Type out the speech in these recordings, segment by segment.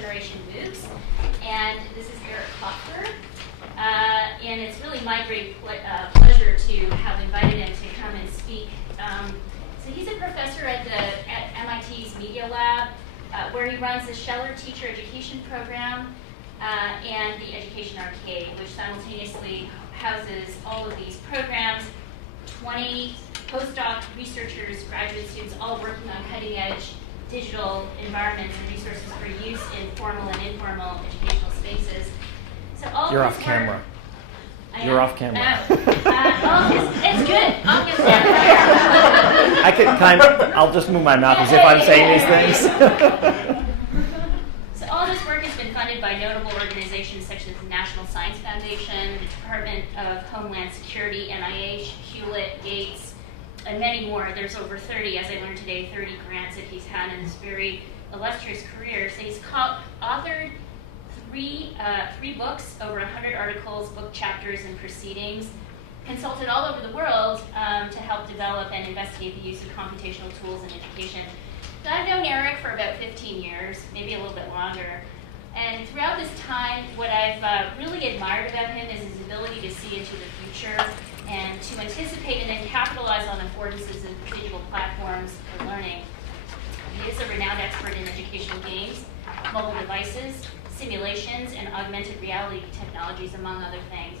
generation MOOCs. And this is Eric Klopfer. And it's really my great pleasure to have invited him to come and speak. So he's a professor at MIT's Media Lab, where he runs the Scheller Teacher Education Program and the Education Arcade, which simultaneously houses all of these programs, 20 postdoc researchers, graduate students, all working on cutting-edge digital environments and resources for use in formal and informal educational spaces. So all You're of off this camera. work, You're off camera. It's good. I'll get there. I'll just move my mouth as if I'm saying these things. So all this work has been funded by notable organizations such as the National Science Foundation, the Department of Homeland Security, NIH, Hewlett, Gates, and many more. There's over 30, as I learned today, 30 grants that he's had in this very illustrious career. So he's authored three books, over 100 articles, book chapters, and proceedings, consulted all over the world to help develop and investigate the use of computational tools in education. So I've known Eric for about 15 years, maybe a little bit longer. And throughout this time, what I've really admired about him is his ability to see into the future and to anticipate and then capitalize on affordances of digital platforms for learning. He is a renowned expert in educational games, mobile devices, simulations, and augmented reality technologies, among other things.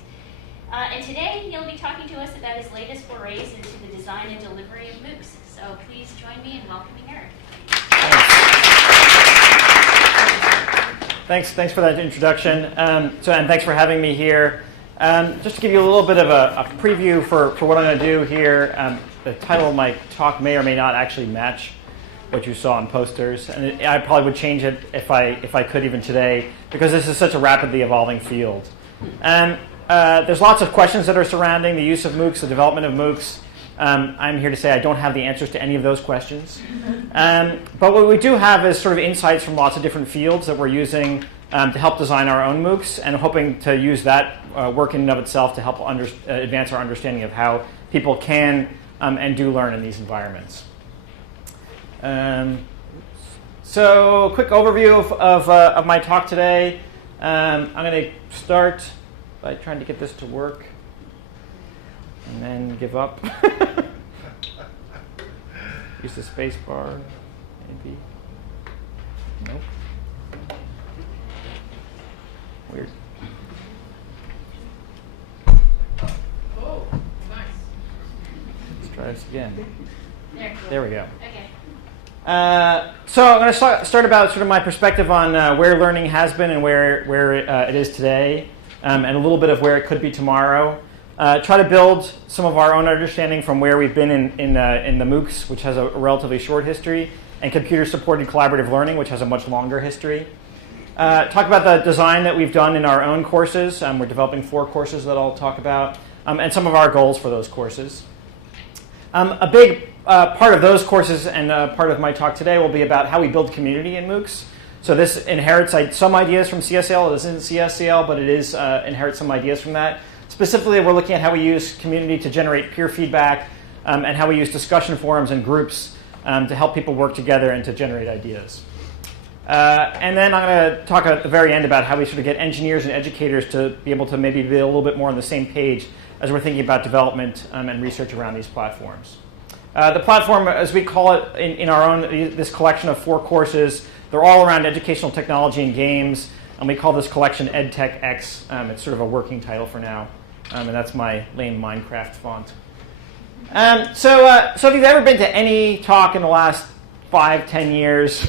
And today, he'll be talking to us about his latest forays into the design and delivery of MOOCs. So please join me in welcoming Eric. Thanks for that introduction. And thanks for having me here. Just to give you a little bit of a preview for what I'm going to do here, the title of my talk may or may not actually match what you saw on posters, and I probably would change it if I could even today, because this is such a rapidly evolving field. And there's lots of questions that are surrounding the use of MOOCs, the development of MOOCs. I'm here to say I don't have the answers to any of those questions. But what we do have is sort of insights from lots of different fields that we're using to help design our own MOOCs, and hoping to use that work in and of itself to help advance our understanding of how people can and do learn in these environments. So, quick overview of my talk today. I'm going to start by trying to get this to work, and then give up. Use the space bar, maybe. Nope. Weird. Oh, nice. Let's try this again. There we go. Okay. So I'm going to start about sort of my perspective on where learning has been and where it is today, and a little bit of where it could be tomorrow. Try to build some of our own understanding from where we've been in the MOOCs, which has a relatively short history, and computer-supported collaborative learning, which has a much longer history. Talk about the design that we've done in our own courses. We're developing 4 courses that I'll talk about, and some of our goals for those courses. A big part of those courses and part of my talk today will be about how we build community in MOOCs. So this inherits some ideas from CSL. It isn't CSCL, but it is inherits some ideas from that. Specifically, we're looking at how we use community to generate peer feedback, and how we use discussion forums and groups to help people work together and to generate ideas. And then I'm going to talk at the very end about how we sort of get engineers and educators to be able to maybe be a little bit more on the same page as we're thinking about development and research around these platforms. The platform, as we call it in our own, this collection of 4 courses, they're all around educational technology and games, and we call this collection EdTechX. It's sort of a working title for now, and that's my lame Minecraft font. So if you've ever been to any talk in the last 5-10 years,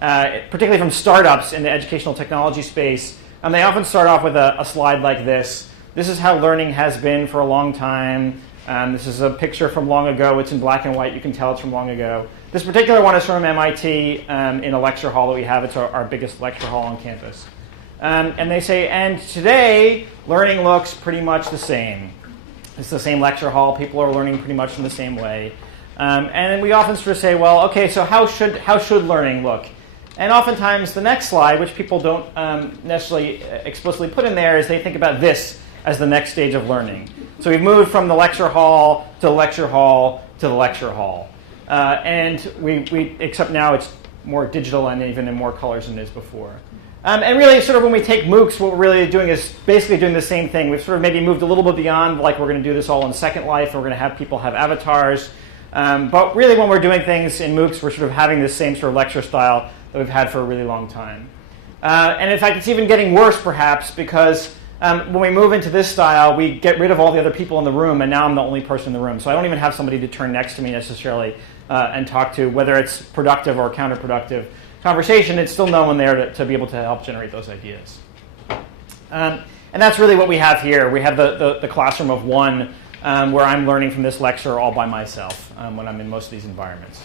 particularly from startups in the educational technology space, they often start off with a slide like this. This is how learning has been for a long time. This is a picture from long ago. It's in black and white. You can tell it's from long ago. This particular one is from MIT in a lecture hall that we have. It's our biggest lecture hall on campus. And they say, and today, learning looks pretty much the same. It's the same lecture hall. People are learning pretty much in the same way. And then we often sort of say, well, okay, so how should learning look? And oftentimes the next slide, which people don't necessarily explicitly put in there, is they think about this as the next stage of learning. So we've moved from the lecture hall to the lecture hall to the lecture hall. And we except now it's more digital and even in more colors than it is before. And really, sort of when we take MOOCs, what we're really doing is basically doing the same thing. We've sort of maybe moved a little bit beyond, like we're going to do this all in Second Life, and we're going to have people have avatars. But really, when we're doing things in MOOCs, we're sort of having this same sort of lecture style that we've had for a really long time. And in fact, it's even getting worse, perhaps, because when we move into this style, we get rid of all the other people in the room, and now I'm the only person in the room. So I don't even have somebody to turn next to me necessarily and talk to, whether it's productive or counterproductive conversation. It's still no one there to be able to help generate those ideas. And that's really what we have here. We have the classroom of one where I'm learning from this lecture all by myself when I'm in most of these environments.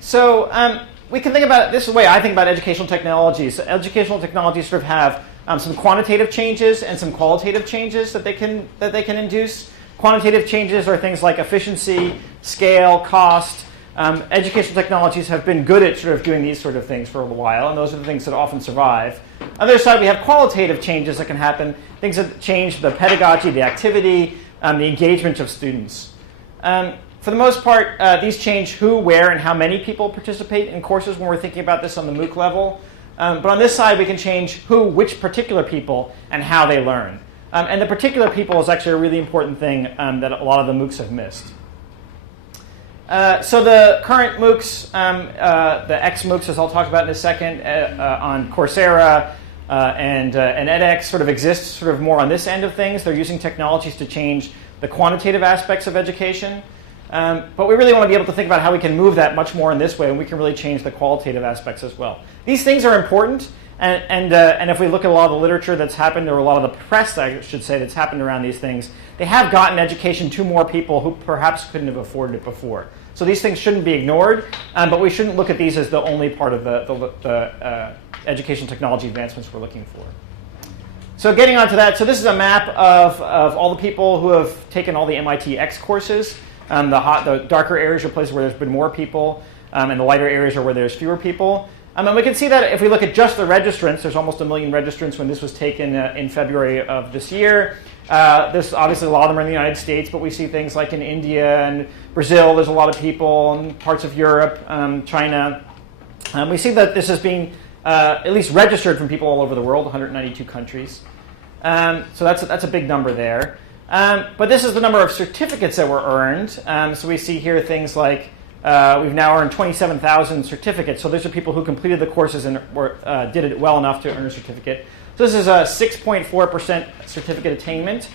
So we can think about, this is the way I think about educational technologies. Educational technologies sort of have some quantitative changes and some qualitative changes that they can induce. Quantitative changes are things like efficiency, scale, cost. Educational technologies have been good at sort of doing these sort of things for a while, and those are the things that often survive. On the other side, we have qualitative changes that can happen, things that change the pedagogy, the activity, the engagement of students. For the most part, these change who, where, and how many people participate in courses when we're thinking about this on the MOOC level. But on this side, we can change who, which particular people, and how they learn. And the particular people is actually a really important thing that a lot of the MOOCs have missed. So the current MOOCs, the X-MOOCs, as I'll talk about in a second, on Coursera and edX sort of exist sort of more on this end of things. They're using technologies to change the quantitative aspects of education. But we really want to be able to think about how we can move that much more in this way, and we can really change the qualitative aspects as well. These things are important, and if we look at a lot of the literature that's happened, or a lot of the press, I should say, that's happened around these things, they have gotten education to more people who perhaps couldn't have afforded it before. So these things shouldn't be ignored, but we shouldn't look at these as the only part of the educational technology advancements we're looking for. So getting onto that, so this is a map of all the people who have taken all the MIT X courses. The darker areas are places where there's been more people, and the lighter areas are where there's fewer people. And we can see that if we look at just the registrants, there's almost 1 million registrants when this was taken in February of this year. There's obviously a lot of them are in the United States, but we see things like in India and Brazil, there's a lot of people, and parts of Europe, China. We see that this is being at least registered from people all over the world, 192 countries. So that's a big number there. But this is the number of certificates that were earned. So we see here things like we've now earned 27,000 certificates. So these are people who completed the courses and did it well enough to earn a certificate. So this is a 6.4% certificate attainment.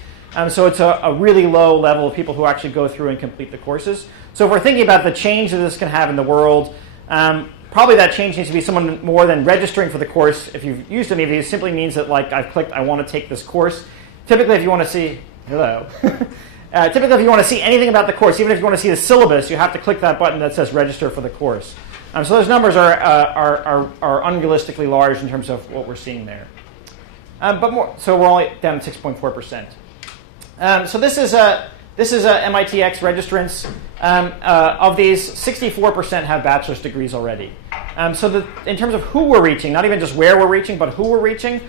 So it's a really low level of people who actually go through and complete the courses. So if we're thinking about the change that this can have in the world, probably that change needs to be someone more than registering for the course. If you've used any of these, it simply means that like I've clicked, I want to take this course. Typically, if you want to see, hello. Typically, if you want to see anything about the course, even if you want to see the syllabus, you have to click that button that says register for the course. So those numbers are unrealistically large in terms of what we're seeing there. So we're only down to 6.4%. So this is MIT X registrants. Of these, 64% have bachelor's degrees already. So in terms of who we're reaching, not even just where we're reaching, but who we're reaching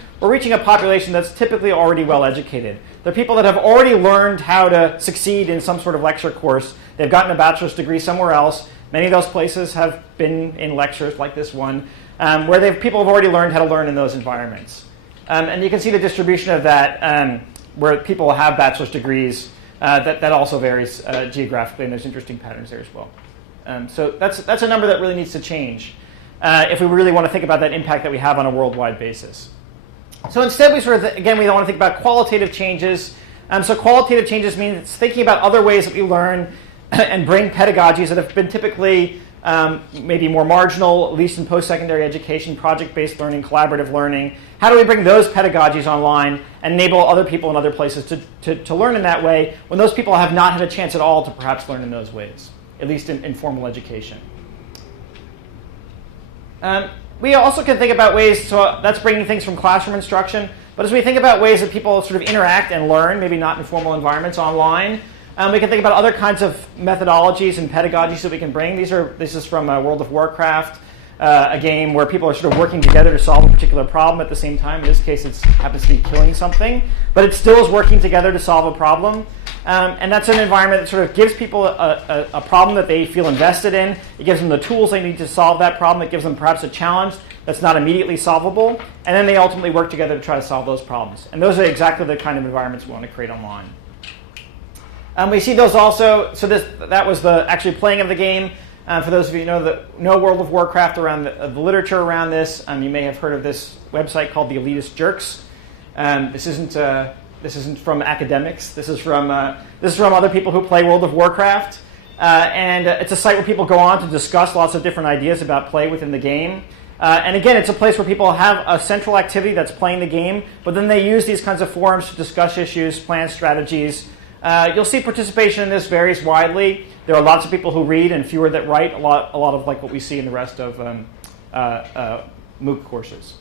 a population that's typically already well educated. They're people that have already learned how to succeed in some sort of lecture course. They've gotten a bachelor's degree somewhere else. Many of those places have been in lectures like this one, where people have already learned how to learn in those environments. And you can see the distribution of that, where people have bachelor's degrees. That also varies geographically, and there's interesting patterns there as well. So that's a number that really needs to change if we really want to think about that impact that we have on a worldwide basis. So instead, we sort of, again, we want to think about qualitative changes. So qualitative changes means thinking about other ways that we learn and bring pedagogies that have been typically maybe more marginal, at least in post-secondary education, project-based learning, collaborative learning. How do we bring those pedagogies online and enable other people in other places to learn in that way when those people have not had a chance at all to perhaps learn in those ways, at least in formal education? We also can think about ways, so that's bringing things from classroom instruction, but as we think about ways that people sort of interact and learn, maybe not in formal environments, online, we can think about other kinds of methodologies and pedagogies that we can bring. This is from World of Warcraft, a game where people are sort of working together to solve a particular problem at the same time. In this case, it happens to be killing something, but it still is working together to solve a problem. And that's an environment that sort of gives people a problem that they feel invested in. It gives them the tools they need to solve that problem. It gives them perhaps a challenge that's not immediately solvable, and then they ultimately work together to try to solve those problems. And those are exactly the kind of environments we want to create online. We see those also, so that was the actually playing of the game. For those of you who know World of Warcraft, around the literature around this, you may have heard of this website called the Elitist Jerks. This isn't from academics. This is from other people who play World of Warcraft. And it's a site where people go on to discuss lots of different ideas about play within the game. And again, it's a place where people have a central activity that's playing the game, but then they use these kinds of forums to discuss issues, plan strategies. You'll see participation in this varies widely. There are lots of people who read and fewer that write, a lot of like what we see in the rest of MOOC courses.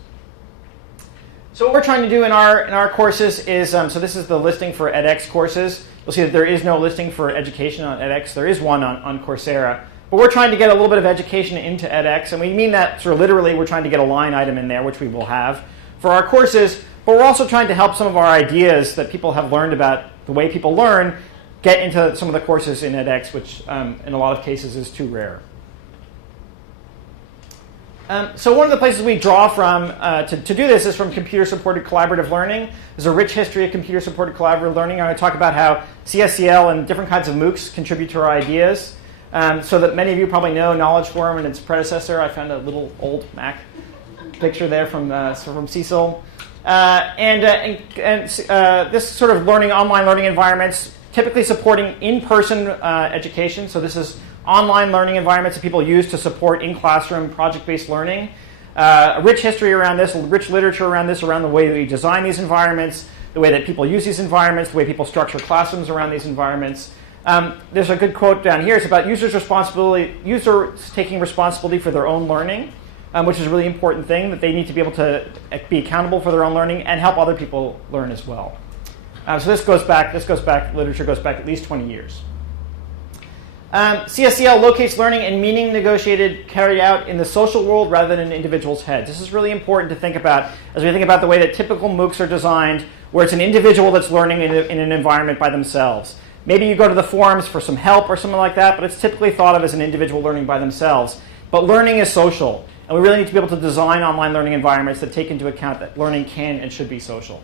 So what we're trying to do in our courses is, so this is the listing for edX courses. You'll see that there is no listing for education on edX. There is one on Coursera. But we're trying to get a little bit of education into edX, and we mean that sort of literally. We're trying to get a line item in there, which we will have for our courses. But we're also trying to help some of our ideas that people have learned about the way people learn get into some of the courses in edX, which in a lot of cases is too rare. So one of the places we draw from to do this is from computer-supported collaborative learning. There's a rich history of computer-supported collaborative learning. I'm going to talk about how CSCL and different kinds of MOOCs contribute to our ideas. So that many of you probably know Knowledge Forum and its predecessor. I found a little old Mac picture there from Cecil. This sort of online learning environments, typically supporting in-person education. So this is online learning environments that people use to support in-classroom project-based learning. A rich history around this, rich literature around this, around the way we design these environments, the way that people use these environments, the way people structure classrooms around these environments. There's a good quote down here. It's about users taking responsibility for their own learning, which is a really important thing, that they need to be able to be accountable for their own learning and help other people learn as well. So literature goes back at least 20 years. CSCL locates learning and meaning carried out in the social world rather than in individuals' heads. This is really important to think about as we think about the way that typical MOOCs are designed, where it's an individual that's learning in an environment by themselves. Maybe you go to the forums for some help or something like that, but it's typically thought of as an individual learning by themselves. But learning is social, and we really need to be able to design online learning environments that take into account that learning can and should be social.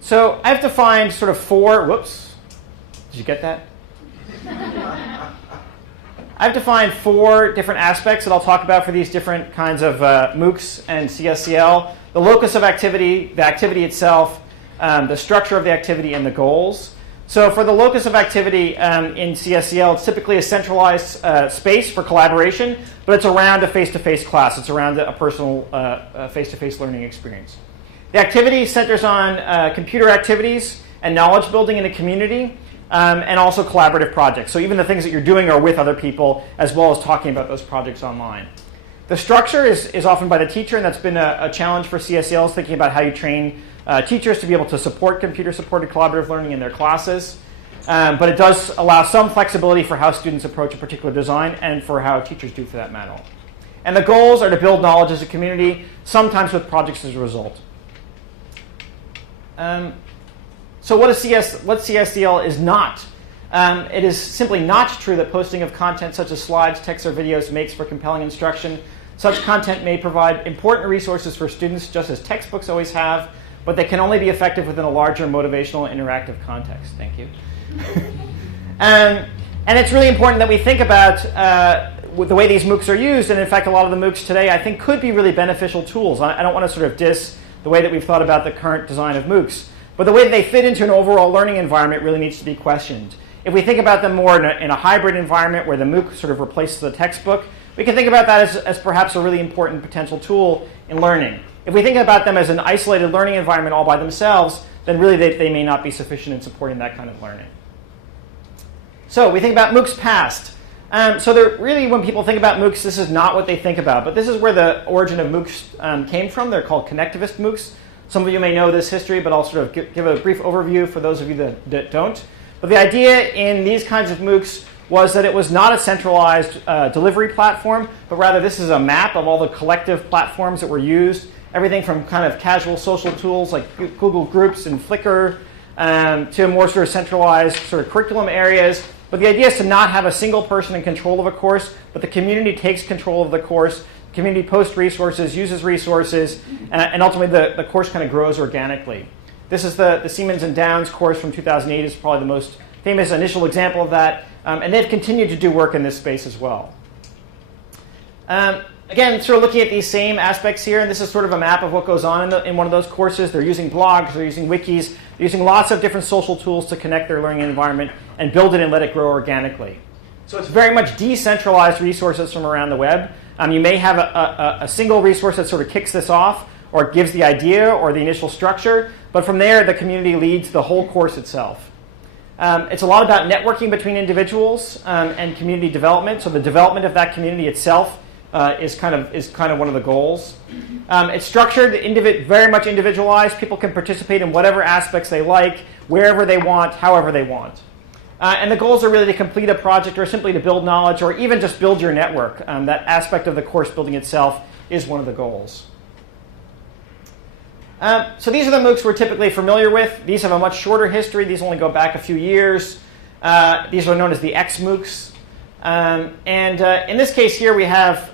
So I've defined sort of did you get that? I've defined 4 different aspects that I'll talk about for these different kinds of MOOCs and CSCL. The locus of activity, the activity itself, the structure of the activity, and the goals. So for the locus of activity in CSCL, it's typically a centralized space for collaboration, but it's around a face-to-face class. It's around a personal face-to-face learning experience. The activity centers on computer activities and knowledge building in a community, and also collaborative projects. So even the things that you're doing are with other people, as well as talking about those projects online. The structure is often by the teacher, and that's been a challenge for CSCLs, thinking about how you train teachers to be able to support computer-supported collaborative learning in their classes. But it does allow some flexibility for how students approach a particular design, and for how teachers do, for that matter. And the goals are to build knowledge as a community, sometimes with projects as a result. So what CSCL is not. It is simply not true that posting of content such as slides, text, or videos makes for compelling instruction. Such content may provide important resources for students, just as textbooks always have, but they can only be effective within a larger motivational interactive context. Thank you. And it's really important that we think about the way these MOOCs are used, and in fact a lot of the MOOCs today I think could be really beneficial tools. I don't want to sort of diss the way that we've thought about the current design of MOOCs, but the way that they fit into an overall learning environment really needs to be questioned. If we think about them more in a hybrid environment where the MOOC sort of replaces the textbook, we can think about that as perhaps a really important potential tool in learning. If we think about them as an isolated learning environment all by themselves, then really they may not be sufficient in supporting that kind of learning. So we think about MOOCs past. So really, when people think about MOOCs, this is not what they think about. But this is where the origin of MOOCs came from. They're called connectivist MOOCs. Some of you may know this history, but I'll sort of give a brief overview for those of you that don't. But the idea in these kinds of MOOCs was that it was not a centralized delivery platform, but rather this is a map of all the collective platforms that were used. Everything from kind of casual social tools like Google Groups and Flickr to more sort of centralized sort of curriculum areas, But the idea is to not have a single person in control of a course, but the community takes control of the course, the community posts resources, uses resources, and ultimately the course kind of grows organically. This is the Siemens and Downs course from 2008 is probably the most famous initial example of that, and they've continued to do work in this space as well. Again, sort of looking at these same aspects here, and this is sort of a map of what goes on in one of those courses. They're using blogs, they're using wikis, they're using lots of different social tools to connect their learning environment and build it and let it grow organically. So it's very much decentralized resources from around the web. You may have a single resource that sort of kicks this off or gives the idea or the initial structure, but from there the community leads the whole course itself. It's a lot about networking between individuals and community development. So the development of that community itself is kind of one of the goals. It's structured, very much individualized. People can participate in whatever aspects they like, wherever they want, however they want. And the goals are really to complete a project or simply to build knowledge or even just build your network. That aspect of the course building itself is one of the goals. So these are the MOOCs we're typically familiar with. These have a much shorter history. These only go back a few years. These are known as the X-MOOCs. In this case here we have,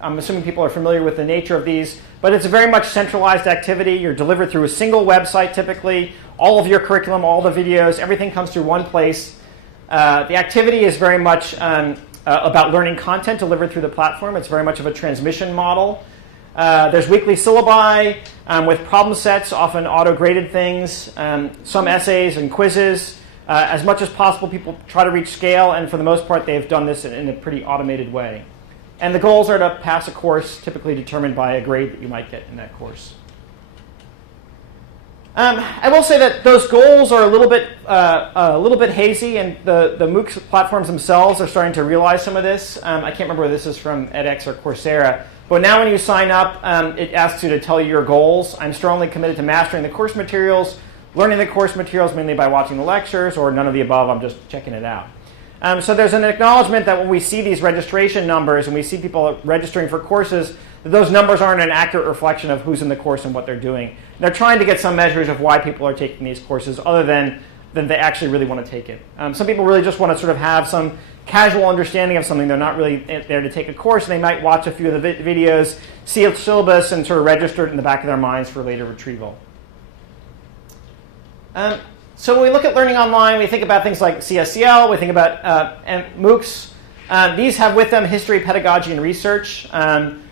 I'm assuming people are familiar with the nature of these, but it's a very much centralized activity. You're delivered through a single website typically. All of your curriculum, all the videos, everything comes through one place. The activity is very much about learning content delivered through the platform. It's very much of a transmission model. There's weekly syllabi with problem sets, often auto-graded things, some essays and quizzes. As much as possible, people try to reach scale, and for the most part, they've done this in a pretty automated way. And the goals are to pass a course, typically determined by a grade that you might get in that course. I will say that those goals are a little bit hazy, and the MOOCs platforms themselves are starting to realize some of this. I can't remember whether this is from edX or Coursera, but now when you sign up, it asks you to tell you your goals. I'm strongly committed to mastering the course materials, learning the course materials mainly by watching the lectures, or none of the above, I'm just checking it out. So there's an acknowledgement that when we see these registration numbers and we see people registering for courses, that those numbers aren't an accurate reflection of who's in the course and what they're doing. They're trying to get some measures of why people are taking these courses other than they actually really want to take it. Some people really just want to sort of have some casual understanding of something. They're not really there to take a course, and they might watch a few of the videos, see a syllabus, and sort of register it in the back of their minds for later retrieval. So when we look at learning online, we think about things like CSCL, we think about MOOCs. These have with them history, pedagogy, and research.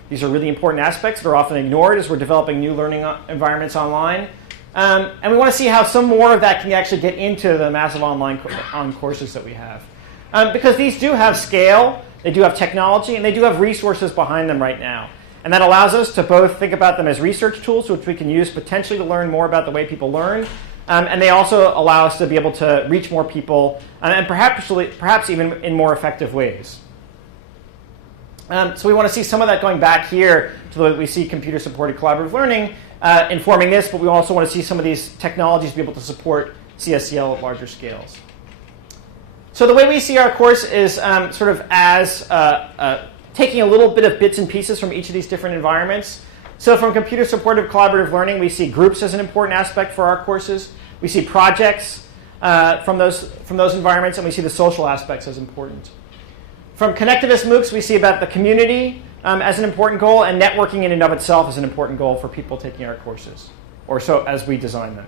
These are really important aspects that are often ignored as we're developing new learning environments online. And we want to see how some more of that can actually get into the massive online courses that we have. Because these do have scale, they do have technology, and they do have resources behind them right now. And that allows us to both think about them as research tools, which we can use potentially to learn more about the way people learn, and they also allow us to be able to reach more people, and perhaps even in more effective ways. So we want to see some of that going back here to the way we see computer-supported collaborative learning informing this, but we also want to see some of these technologies be able to support CSCL at larger scales. So the way we see our course is sort of as taking a little bit of bits and pieces from each of these different environments. So from computer-supported collaborative learning, we see groups as an important aspect for our courses. We see projects from those environments, and we see the social aspects as important. From connectivist MOOCs, we see about the community as an important goal, and networking in and of itself is an important goal for people taking our courses, or so as we design them.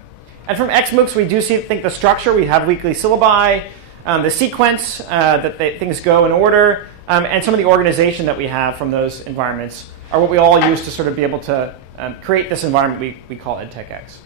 And from XMOOCs, we do think the structure. We have weekly syllabi, the sequence that things go in order, and some of the organization that we have from those environments are what we all use to sort of be able to create this environment we call EdTechX.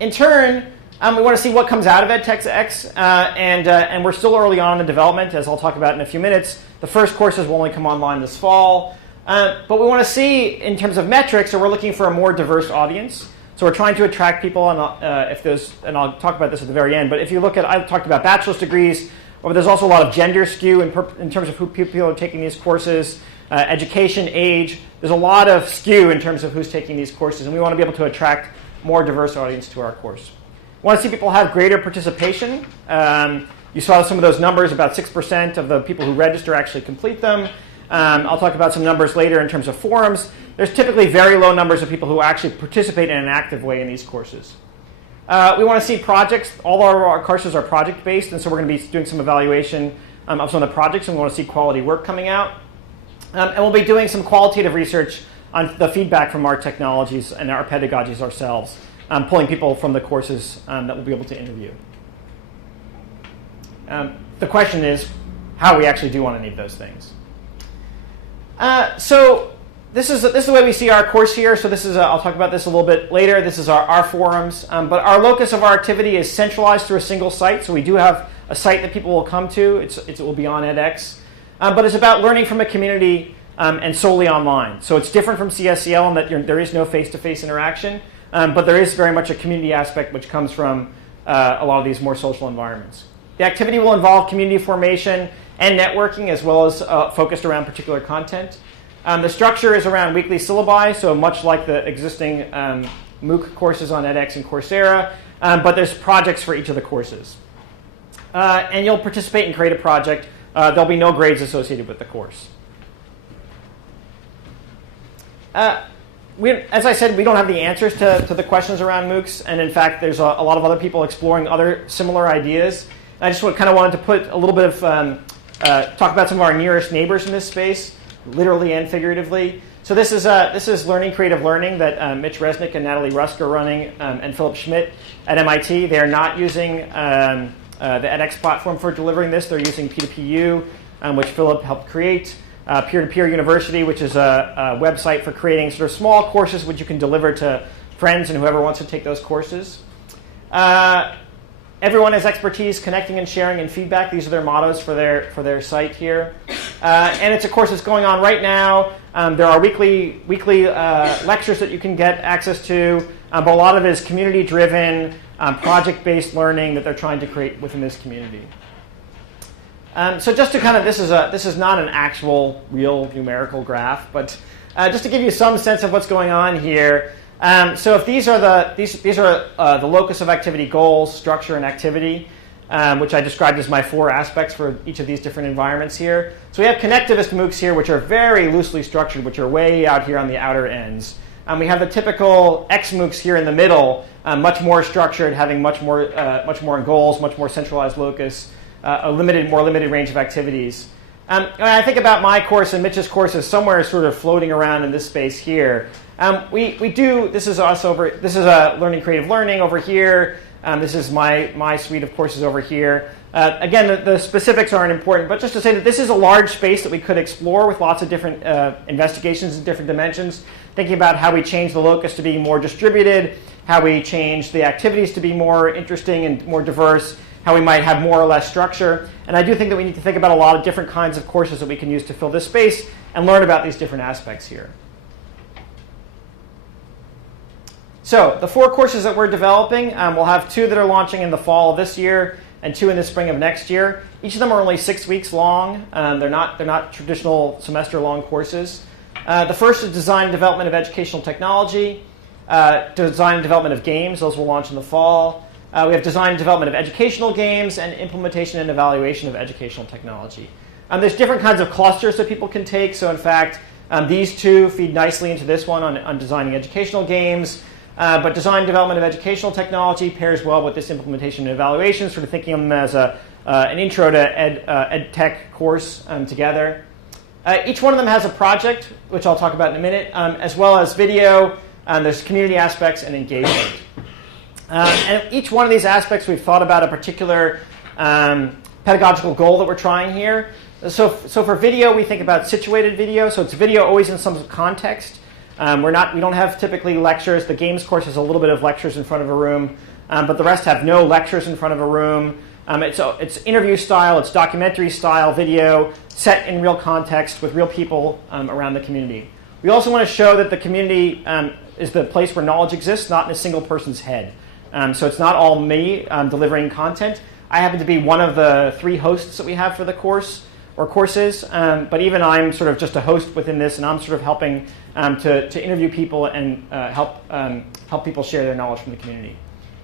In turn, we want to see what comes out of EdTechX, and we're still early on in the development, as I'll talk about in a few minutes. The first courses will only come online this fall. But we want to see, in terms of metrics, so we're looking for a more diverse audience. So we're trying to attract people, and I'll talk about this at the very end, but if you look at, I talked about bachelor's degrees, but there's also a lot of gender skew in terms of who people are taking these courses, education, age. There's a lot of skew in terms of who's taking these courses, and we want to be able to attract more diverse audience to our course. We want to see people have greater participation. You saw some of those numbers, about 6% of the people who register actually complete them. I'll talk about some numbers later in terms of forums. There's typically very low numbers of people who actually participate in an active way in these courses. We want to see projects. All of our courses are project-based, and so we're going to be doing some evaluation of some of the projects, and we want to see quality work coming out. And we'll be doing some qualitative research on the feedback from our technologies and our pedagogies ourselves, pulling people from the courses that we'll be able to interview. The question is how we actually do on any of those things. So this is the way we see our course here. So this is I'll talk about this a little bit later. This is our forums. But our locus of our activity is centralized through a single site. So we do have a site that people will come to. It will be on edX. But it's about learning from a community and solely online. So it's different from CSCL in that there is no face-to-face interaction. But there is very much a community aspect which comes from a lot of these more social environments. The activity will involve community formation and networking, as well as focused around particular content. The structure is around weekly syllabi, so much like the existing MOOC courses on edX and Coursera, but there's projects for each of the courses. And you'll participate and create a project. There'll be no grades associated with the course. As I said, we don't have the answers to the questions around MOOCs, and in fact, there's a lot of other people exploring other similar ideas. I just kind of wanted to put a little bit of, talk about some of our nearest neighbors in this space, literally and figuratively. So this is Learning Creative Learning that Mitch Resnick and Natalie Rusk are running, and Philip Schmidt at MIT. They're not using the edX platform for delivering this. They're using P2PU, which Philip helped create. Peer-to-Peer University, which is a website for creating sort of small courses which you can deliver to friends and whoever wants to take those courses. Everyone has expertise, connecting and sharing and feedback. These are their mottos for their site here. And it's a course that's going on right now. There are weekly lectures that you can get access to, but a lot of it is community-driven, project-based learning that they're trying to create within this community. So just to kind of, this is not an actual real numerical graph, but just to give you some sense of what's going on here. So if these are the locus of activity goals, structure, and activity, which I described as my 4 aspects for each of these different environments here. So we have connectivist MOOCs here, which are very loosely structured, which are way out here on the outer ends. We have the typical X MOOCs here in the middle, much more structured, having much more goals, much more centralized locus, a more limited range of activities. When I think about my course and Mitch's course as somewhere sort of floating around in this space here. This is a Learning Creative Learning over here. This is my suite of courses over here. Again, the specifics aren't important, but just to say that this is a large space that we could explore with lots of different investigations in different dimensions, thinking about how we change the locus to be more distributed, how we change the activities to be more interesting and more diverse, how we might have more or less structure. And I do think that we need to think about a lot of different kinds of courses that we can use to fill this space and learn about these different aspects here. So the 4 courses that we're developing, we'll have 2 that are launching in the fall of this year and 2 in the spring of next year. Each of them are only 6 weeks long. They're not traditional semester-long courses. The first is Design and Development of Educational Technology, Design and Development of Games. Those will launch in the fall. We have Design and Development of Educational Games and Implementation and Evaluation of Educational Technology. There's different kinds of clusters that people can take. So in fact, these 2 feed nicely into this one on designing educational games. But Design and Development of Educational Technology pairs well with this Implementation and Evaluation, sort of thinking of them as an intro to ed tech course together. Each one of them has a project, which I'll talk about in a minute, as well as video. There's community aspects and engagement. And each one of these aspects, we've thought about a particular pedagogical goal that we're trying here. So for video, we think about situated video. So it's video always in some context. We don't have typically lectures. The games course has a little bit of lectures in front of a room, but the rest have no lectures in front of a room. It's interview style, it's documentary style video set in real context with real people around the community. We also want to show that the community is the place where knowledge exists, not in a single person's head. So it's not all me delivering content. I happen to be one of the 3 hosts that we have for the course or courses, but even I'm sort of just a host within this, and I'm sort of helping to interview people and help people share their knowledge from the community.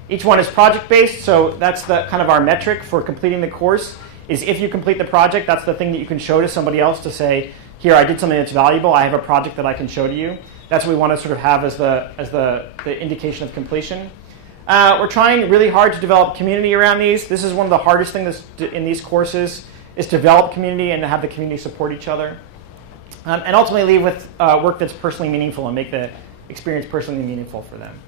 Each one is project-based, so that's the kind of our metric for completing the course, is if you complete the project, that's the thing that you can show to somebody else to say, here, I did something that's valuable, I have a project that I can show to you. That's what we want to sort of have as the indication of completion. We're trying really hard to develop community around these. This is one of the hardest things in these courses, is to develop community and to have the community support each other. And ultimately leave with work that's personally meaningful and make the experience personally meaningful for them.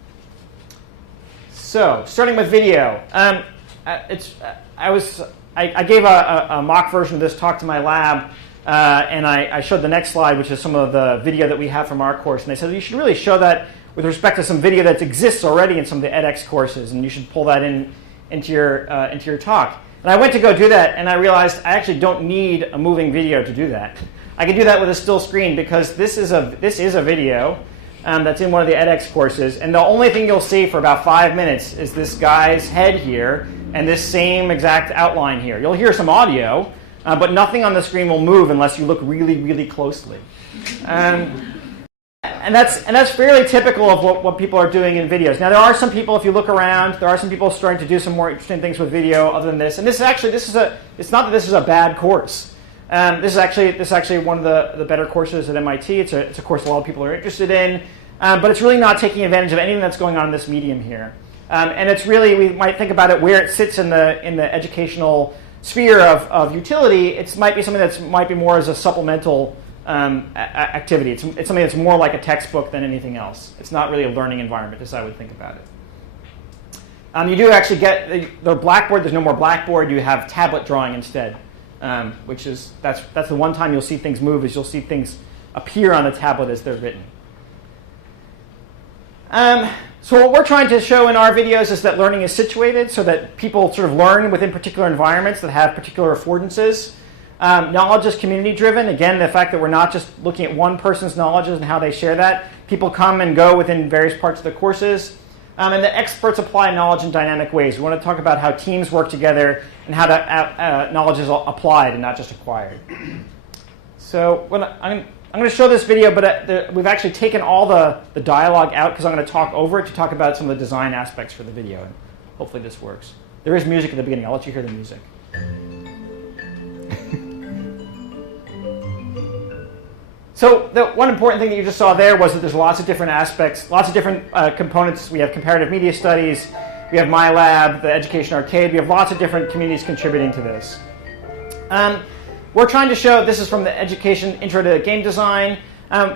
So, starting with video. I gave a mock version of this talk to my lab, and I showed the next slide, which is some of the video that we have from our course. And they said, you should really show that with respect to some video that exists already in some of the edX courses, and you should pull that into your talk. And I went to go do that, and I realized I actually don't need a moving video to do that. I can do that with a still screen, because this is a video that's in one of the edX courses, and the only thing you'll see for about 5 minutes is this guy's head here and this same exact outline here. You'll hear some audio, but nothing on the screen will move unless you look really, really closely. And that's fairly typical of what people are doing in videos. Now, there are some people, if you look around, there are some people starting to do some more interesting things with video other than this. And it's not that this is a bad course. This is actually one of the better courses at MIT. It's a course a lot of people are interested in, but it's really not taking advantage of anything that's going on in this medium here. And it's really, we might think about it where it sits in the educational sphere of utility. It might be something that might be more as a supplemental activity. It's something that's more like a textbook than anything else. It's not really a learning environment, as I would think about it. You do actually get the Blackboard. There's no more Blackboard. You have tablet drawing instead, which is that's the one time you'll see things move, is you'll see things appear on the tablet as they're written. So what we're trying to show in our videos is that learning is situated so that people sort of learn within particular environments that have particular affordances. Knowledge is community driven. Again, the fact that we're not just looking at one person's knowledge and how they share that. People come and go within various parts of the courses. And the experts apply knowledge in dynamic ways. We want to talk about how teams work together and how that knowledge is applied and not just acquired. So I'm going to show this video, but we've actually taken all the dialogue out because I'm going to talk over it to talk about some of the design aspects for the video. And hopefully this works. There is music at the beginning. I'll let you hear the music. So the one important thing that you just saw there was that there's lots of different aspects, lots of different components. We have comparative media studies, we have My Lab, the Education Arcade. We have lots of different communities contributing to this. We're trying to show, this is from the Education Intro to Game Design.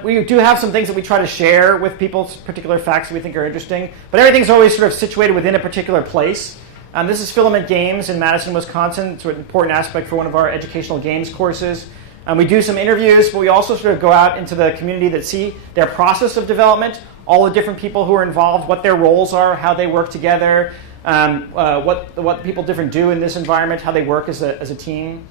We do have some things that we try to share with people, particular facts that we think are interesting, but everything's always sort of situated within a particular place. This is Filament Games in Madison, Wisconsin. It's an important aspect for one of our educational games courses. We do some interviews, but we also sort of go out into the community that see their process of development, all the different people who are involved, what their roles are, how they work together, what people different do in this environment, how they work as a team.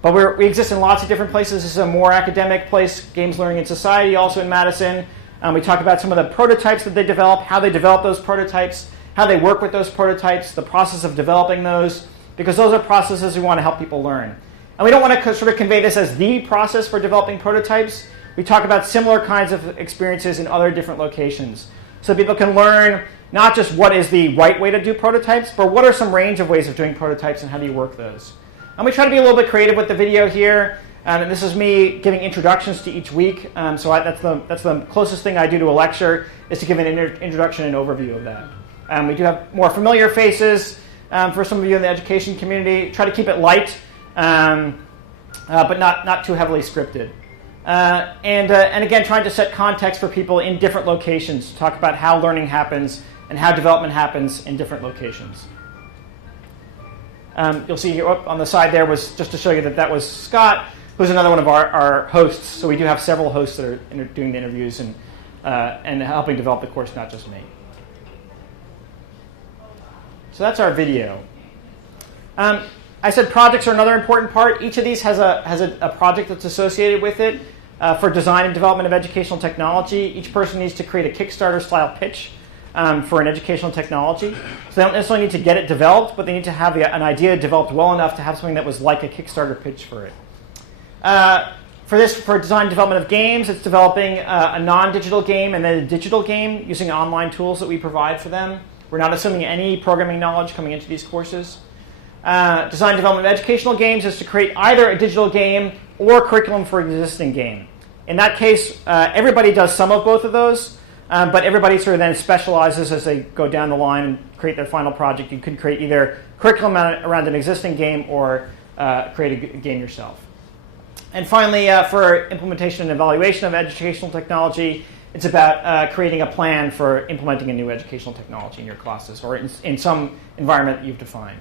But we exist in lots of different places. This is a more academic place, Games Learning and Society, also in Madison. We talk about some of the prototypes that they develop, how they develop those prototypes, how they work with those prototypes, the process of developing those, because those are processes we want to help people learn. And we don't want to sort of convey this as the process for developing prototypes. We talk about similar kinds of experiences in other different locations. So people can learn not just what is the right way to do prototypes, but what are some range of ways of doing prototypes and how do you work those. And we try to be a little bit creative with the video here. And this is me giving introductions to each week. That's the closest thing I do to a lecture, is to give an introduction and overview of that. We do have more familiar faces for some of you in the education community. Try to keep it light. But not too heavily scripted. And again, trying to set context for people in different locations, to talk about how learning happens and how development happens in different locations. You'll see here on the side there was just to show you that was Scott, who's another one of our hosts. So we do have several hosts that are doing the interviews and helping develop the course, not just me. So that's our video. I said projects are another important part. Each of these has a project that's associated with it. For design and development of educational technology, each person needs to create a Kickstarter-style pitch for an educational technology. So they don't necessarily need to get it developed, but they need to have an idea developed well enough to have something that was like a Kickstarter pitch for it. For design and development of games, it's developing a non-digital game and then a digital game using online tools that we provide for them. We're not assuming any programming knowledge coming into these courses. Design development of educational games is to create either a digital game or curriculum for an existing game. In that case, everybody does some of both of those, but everybody sort of then specializes as they go down the line create their final project. You could create either curriculum around an existing game or create a game yourself. And finally, for implementation and evaluation of educational technology, it's about creating a plan for implementing a new educational technology in your classes or in some environment that you've defined.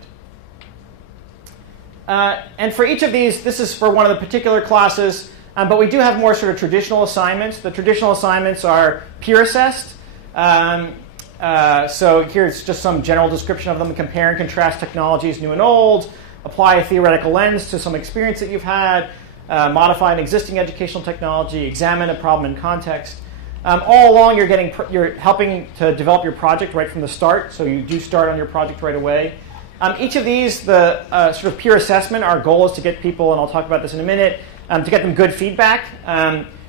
And for each of these, this is for one of the particular classes, but we do have more sort of traditional assignments. The traditional assignments are peer assessed. So here's just some general description of them. Compare and contrast technologies, new and old. Apply a theoretical lens to some experience that you've had. Modify an existing educational technology. Examine a problem in context. All along, you're helping to develop your project right from the start. So you do start on your project right away. Each of these, the sort of peer assessment, our goal is to get people, and I'll talk about this in a minute, to get them good feedback.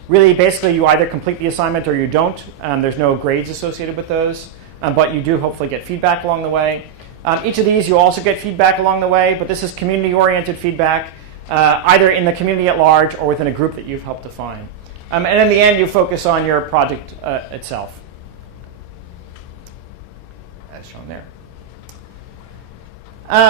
Really, basically, you either complete the assignment or you don't. There's no grades associated with those, but you do hopefully get feedback along the way. Each of these, you also get feedback along the way, but this is community-oriented feedback, either in the community at large or within a group that you've helped define. And in the end, you focus on your project itself, as shown there.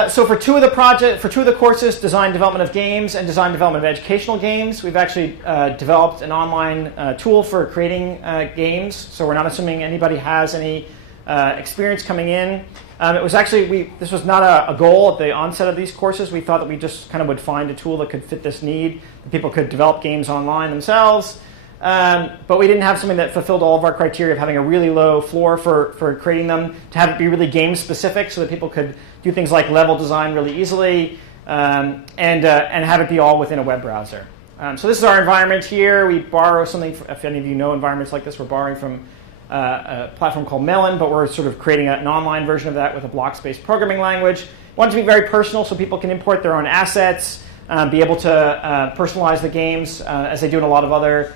So for two of the courses, design development of games and design development of educational games, we've actually developed an online tool for creating games. So we're not assuming anybody has any experience coming in. It was actually, this was not a goal at the onset of these courses. We thought that we just kind of would find a tool that could fit this need, that people could develop games online themselves. But we didn't have something that fulfilled all of our criteria of having a really low floor for creating them, to have it be really game specific so that people could do things like level design really easily, and have it be all within a web browser. So this is our environment here. We borrow something, if any of you know environments like this, we're borrowing from a platform called Melon, but we're sort of creating an online version of that with a blocks-based programming language. We want it to be very personal so people can import their own assets, be able to personalize the games as they do in a lot of other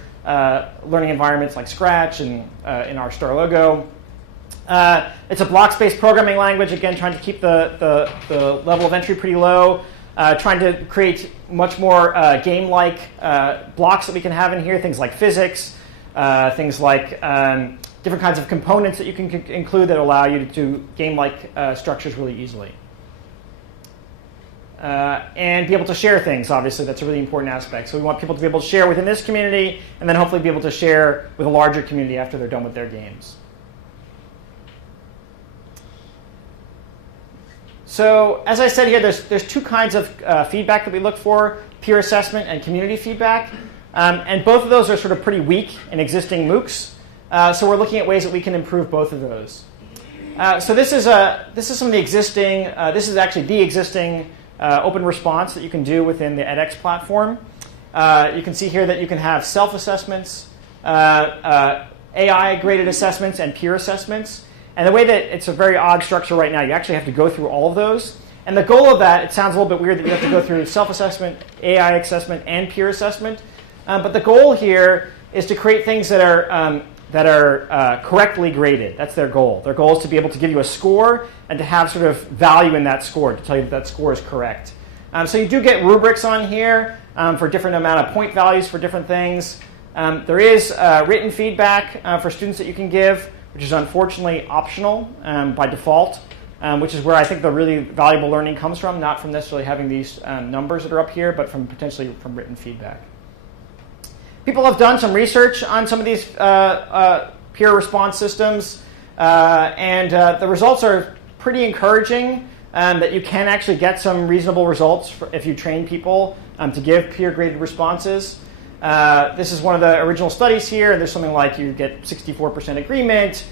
learning environments like Scratch and in our Star Logo. It's a blocks-based programming language, again, trying to keep the level of entry pretty low, trying to create much more game-like blocks that we can have in here, things like physics, things like different kinds of components that you can include that allow you to do game-like structures really easily. And be able to share things, obviously. That's a really important aspect. So we want people to be able to share within this community and then hopefully be able to share with a larger community after they're done with their games. So as I said here, there's two kinds of feedback that we look for, peer assessment and community feedback. And both of those are sort of pretty weak in existing MOOCs. So we're looking at ways that we can improve both of those. So this is some of the existing, this is actually the existing open response that you can do within the edX platform. You can see here that you can have self-assessments, AI-graded assessments, and peer assessments. And the way that it's a very odd structure right now, you actually have to go through all of those. And the goal of that, it sounds a little bit weird that you have to go through self-assessment, AI assessment, and peer assessment. But the goal here is to create things that are correctly graded. That's their goal. Their goal is to be able to give you a score and to have sort of value in that score, to tell you that that score is correct. So you do get rubrics on here for different amount of point values for different things. There is written feedback for students that you can give, which is unfortunately optional by default, which is where I think the really valuable learning comes from, not from necessarily having these numbers that are up here, but from potentially from written feedback. People have done some research on some of these peer response systems, and the results are pretty encouraging, that you can actually get some reasonable results if you train people to give peer-graded responses. This is one of the original studies here, and there's something like you get 64% agreement.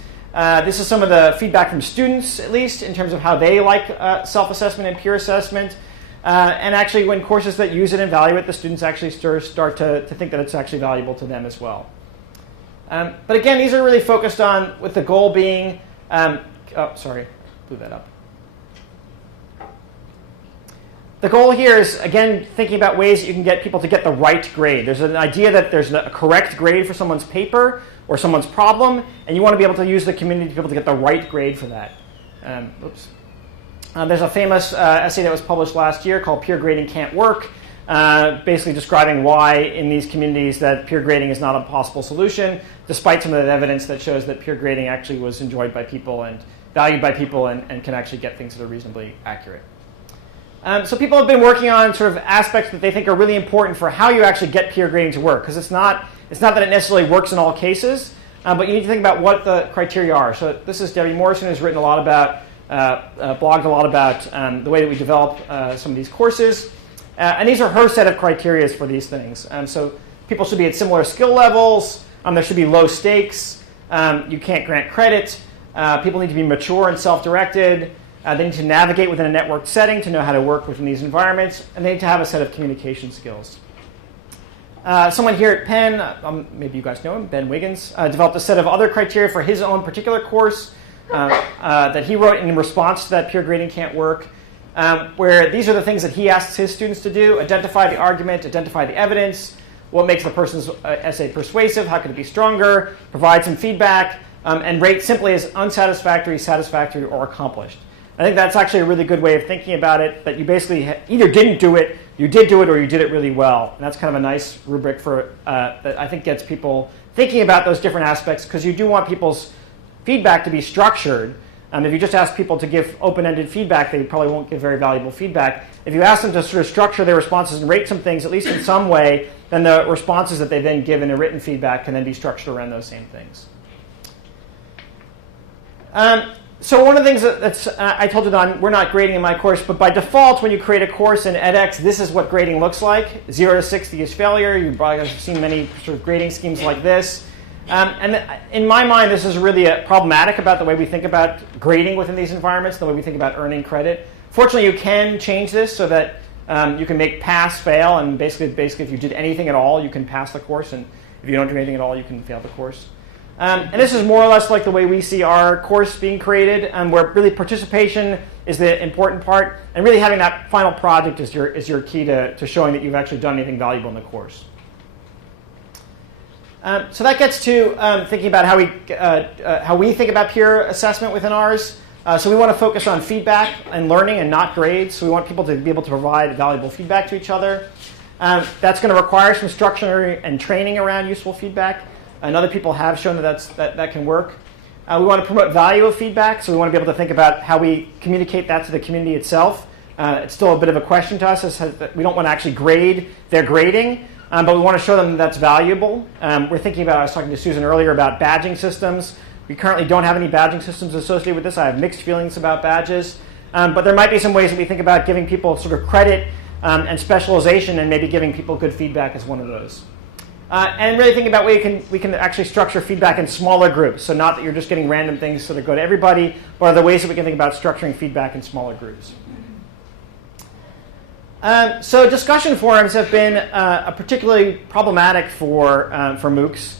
This is some of the feedback from students, at least, in terms of how they like self-assessment and peer assessment. And actually, when courses that use it and value it, the students actually start to think that it's actually valuable to them as well. But again, these are really focused on, with the goal being, blew that up. The goal here is, again, thinking about ways that you can get people to get the right grade. There's an idea that there's a correct grade for someone's paper or someone's problem, and you want to be able to use the community to be able to get the right grade for that. There's a famous essay that was published last year called Peer Grading Can't Work, basically describing why in these communities that peer grading is not a possible solution, despite some of the evidence that shows that peer grading actually was enjoyed by people and valued by people and can actually get things that are reasonably accurate. So people have been working on sort of aspects that they think are really important for how you actually get peer grading to work, because it's not that it necessarily works in all cases, but you need to think about what the criteria are. So this is Debbie Morrison, who's written a lot about, blogged a lot about the way that we develop some of these courses. And these are her set of criteria for these things. So people should be at similar skill levels. There should be low stakes. You can't grant credit. People need to be mature and self-directed. They need to navigate within a networked setting to know how to work within these environments. And they need to have a set of communication skills. Someone here at Penn, maybe you guys know him, Ben Wiggins, developed a set of other criteria for his own particular course that he wrote in response to that peer grading can't work, where these are the things that he asks his students to do: identify the argument, identify the evidence, what makes the person's essay persuasive, how can it be stronger, provide some feedback, and rate simply as unsatisfactory, satisfactory, or accomplished. I think that's actually a really good way of thinking about it, that you basically either didn't do it, you did do it, or you did it really well. And that's kind of a nice rubric for that I think gets people thinking about those different aspects, because you do want people's feedback to be structured. If you just ask people to give open-ended feedback, they probably won't give very valuable feedback. If you ask them to sort of structure their responses and rate some things, at least in some way, then the responses that they then give in a written feedback can then be structured around those same things. So one of the things that's I told you that we're not grading in my course, but by default, when you create a course in edX, this is what grading looks like. 0 to 60 is failure. You've probably seen many sort of grading schemes like this. And in my mind, this is really problematic about the way we think about grading within these environments, the way we think about earning credit. Fortunately, you can change this so that you can make pass, fail, and basically if you did anything at all, you can pass the course, and if you don't do anything at all, you can fail the course. And this is more or less like the way we see our course being created, where really participation is the important part, and really having that final project is your key to showing that you've actually done anything valuable in the course. So that gets to thinking about how we think about peer assessment within ours. So we want to focus on feedback and learning and not grades. So we want people to be able to provide valuable feedback to each other. That's going to require some structure and training around useful feedback. And other people have shown that can work. We want to promote value of feedback. So we want to be able to think about how we communicate that to the community itself. It's still a bit of a question to us. We don't want to actually grade their grading. But we want to show them that that's valuable. We're thinking about, I was talking to Susan earlier about badging systems. We currently don't have any badging systems associated with this. I have mixed feelings about badges. But there might be some ways that we think about giving people sort of credit and specialization, and maybe giving people good feedback as one of those. And really thinking about where we can actually structure feedback in smaller groups. So not that you're just getting random things so that go to everybody, but are there ways that we can think about structuring feedback in smaller groups. So discussion forums have been particularly problematic for MOOCs.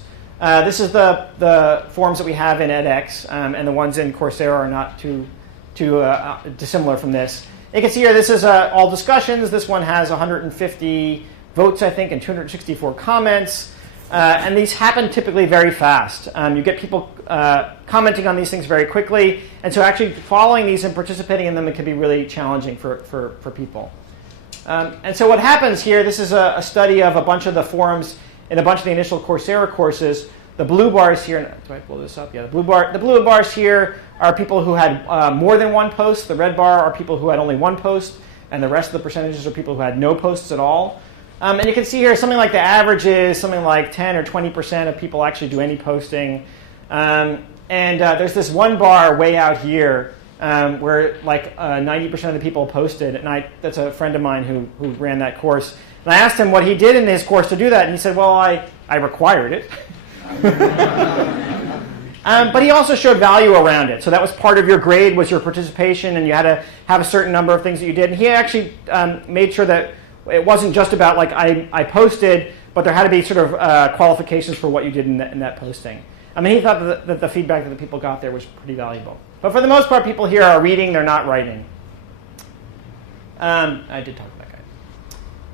This is the forums that we have in edX, and the ones in Coursera are not too dissimilar from this. You can see here this is all discussions. This one has 150 votes, I think, and 264 comments. And these happen typically very fast. You get people commenting on these things very quickly. And so actually following these and participating in them, it can be really challenging for people. And so what happens here, this is a study of a bunch of the forums in a bunch of the initial Coursera courses. The blue bars here, do I blow this up? Yeah, the blue bars here are people who had more than one post. The red bar are people who had only one post. And the rest of the percentages are people who had no posts at all. And you can see here something like the average is something like 10 or 20% of people actually do any posting. And there's this one bar way out here where like 90% of the people posted. And that's a friend of mine who ran that course. And I asked him what he did in his course to do that. And he said, well, I required it. But he also showed value around it. So that was part of your grade, was your participation. And you had to have a certain number of things that you did. And he actually made sure that it wasn't just about like I posted, but there had to be sort of qualifications for what you did in that posting. I mean, he thought that the feedback that the people got there was pretty valuable. But for the most part, people here are reading, they're not writing. I did talk about that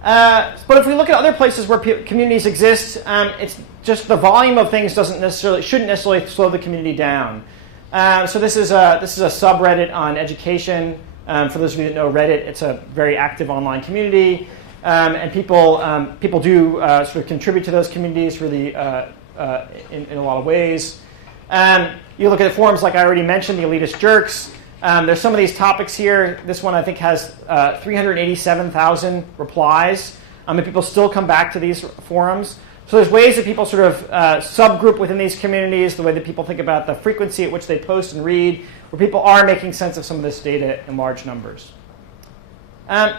guy. But if we look at other places where communities exist, it's just the volume of things shouldn't necessarily slow the community down. So this is a subreddit on education. For those of you that know Reddit, it's a very active online community, and people do sort of contribute to those communities really in a lot of ways. You look at forums like I already mentioned, the elitist jerks. There's some of these topics here. This one I think has 387,000 replies. And people still come back to these forums. So there's ways that people sort of subgroup within these communities, the way that people think about the frequency at which they post and read, where people are making sense of some of this data in large numbers.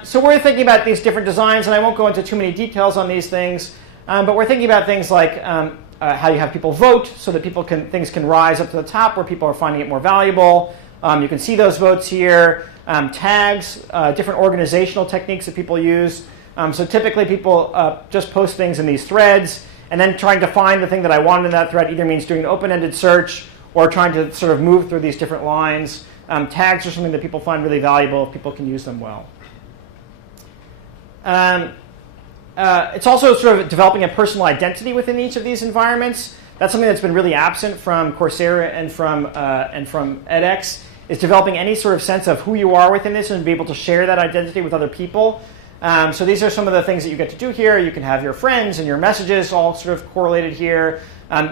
So we're thinking about these different designs, and I won't go into too many details on these things, but we're thinking about things like how you have people vote so that things can rise up to the top where people are finding it more valuable. You can see those votes here. Tags, different organizational techniques that people use. So typically people just post things in these threads, and then trying to find the thing that I wanted in that thread either means doing an open-ended search or trying to sort of move through these different lines. Tags are something that people find really valuable if people can use them well. It's also sort of developing a personal identity within each of these environments. That's something that's been really absent from Coursera and from edX, is developing any sort of sense of who you are within this and be able to share that identity with other people. So these are some of the things that you get to do here. You can have your friends and your messages all sort of correlated here.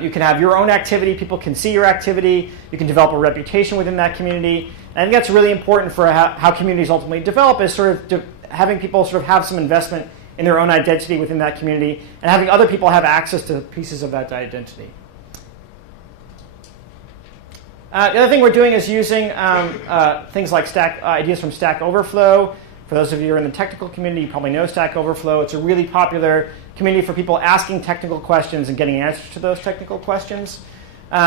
You can have your own activity. People can see your activity. You can develop a reputation within that community. And I think that's really important for how communities ultimately develop, is sort of having people sort of have some investment in their own identity within that community and having other people have access to pieces of that identity. The other thing we're doing is using things like ideas from Stack Overflow. For those of you who are in the technical community, you probably know Stack Overflow. It's a really popular community for people asking technical questions and getting answers to those technical questions.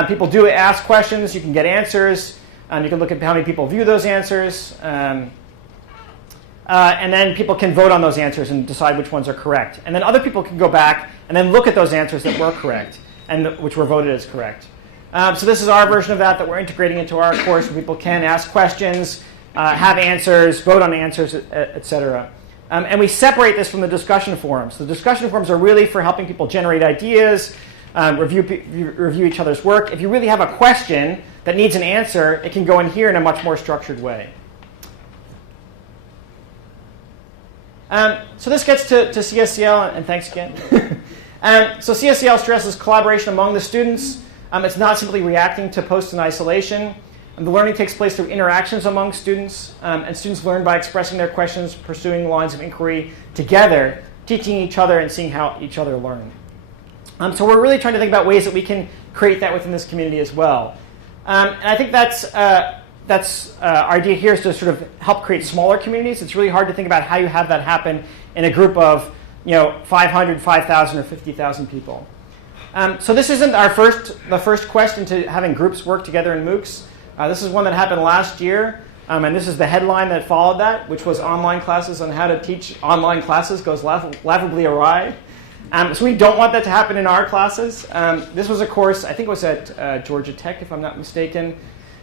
People do ask questions. You can get answers. You can look at how many people view those answers. And then people can vote on those answers and decide which ones are correct. And then other people can go back and then look at those answers that were correct and which were voted as correct. So this is our version of that we're integrating into our course, where people can ask questions, have answers, vote on answers, etc. And we separate this from the discussion forums. The discussion forums are really for helping people generate ideas, review each other's work. If you really have a question that needs an answer, it can go in here in a much more structured way. So this gets to CSCL, and thanks again. So CSCL stresses collaboration among the students. It's not simply reacting to posts in isolation. And the learning takes place through interactions among students, and students learn by expressing their questions, pursuing lines of inquiry together, teaching each other and seeing how each other learn. So we're really trying to think about ways that we can create that within this community as well. And I think that's our idea here, is to sort of help create smaller communities. It's really hard to think about how you have that happen in a group of 500, 5,000, or 50,000 people. So this isn't the first quest into having groups work together in MOOCs. This is one that happened last year, and this is the headline that followed that, which was online classes on how to teach online classes goes laughably awry. So we don't want that to happen in our classes. This was a course, I think it was at Georgia Tech, if I'm not mistaken.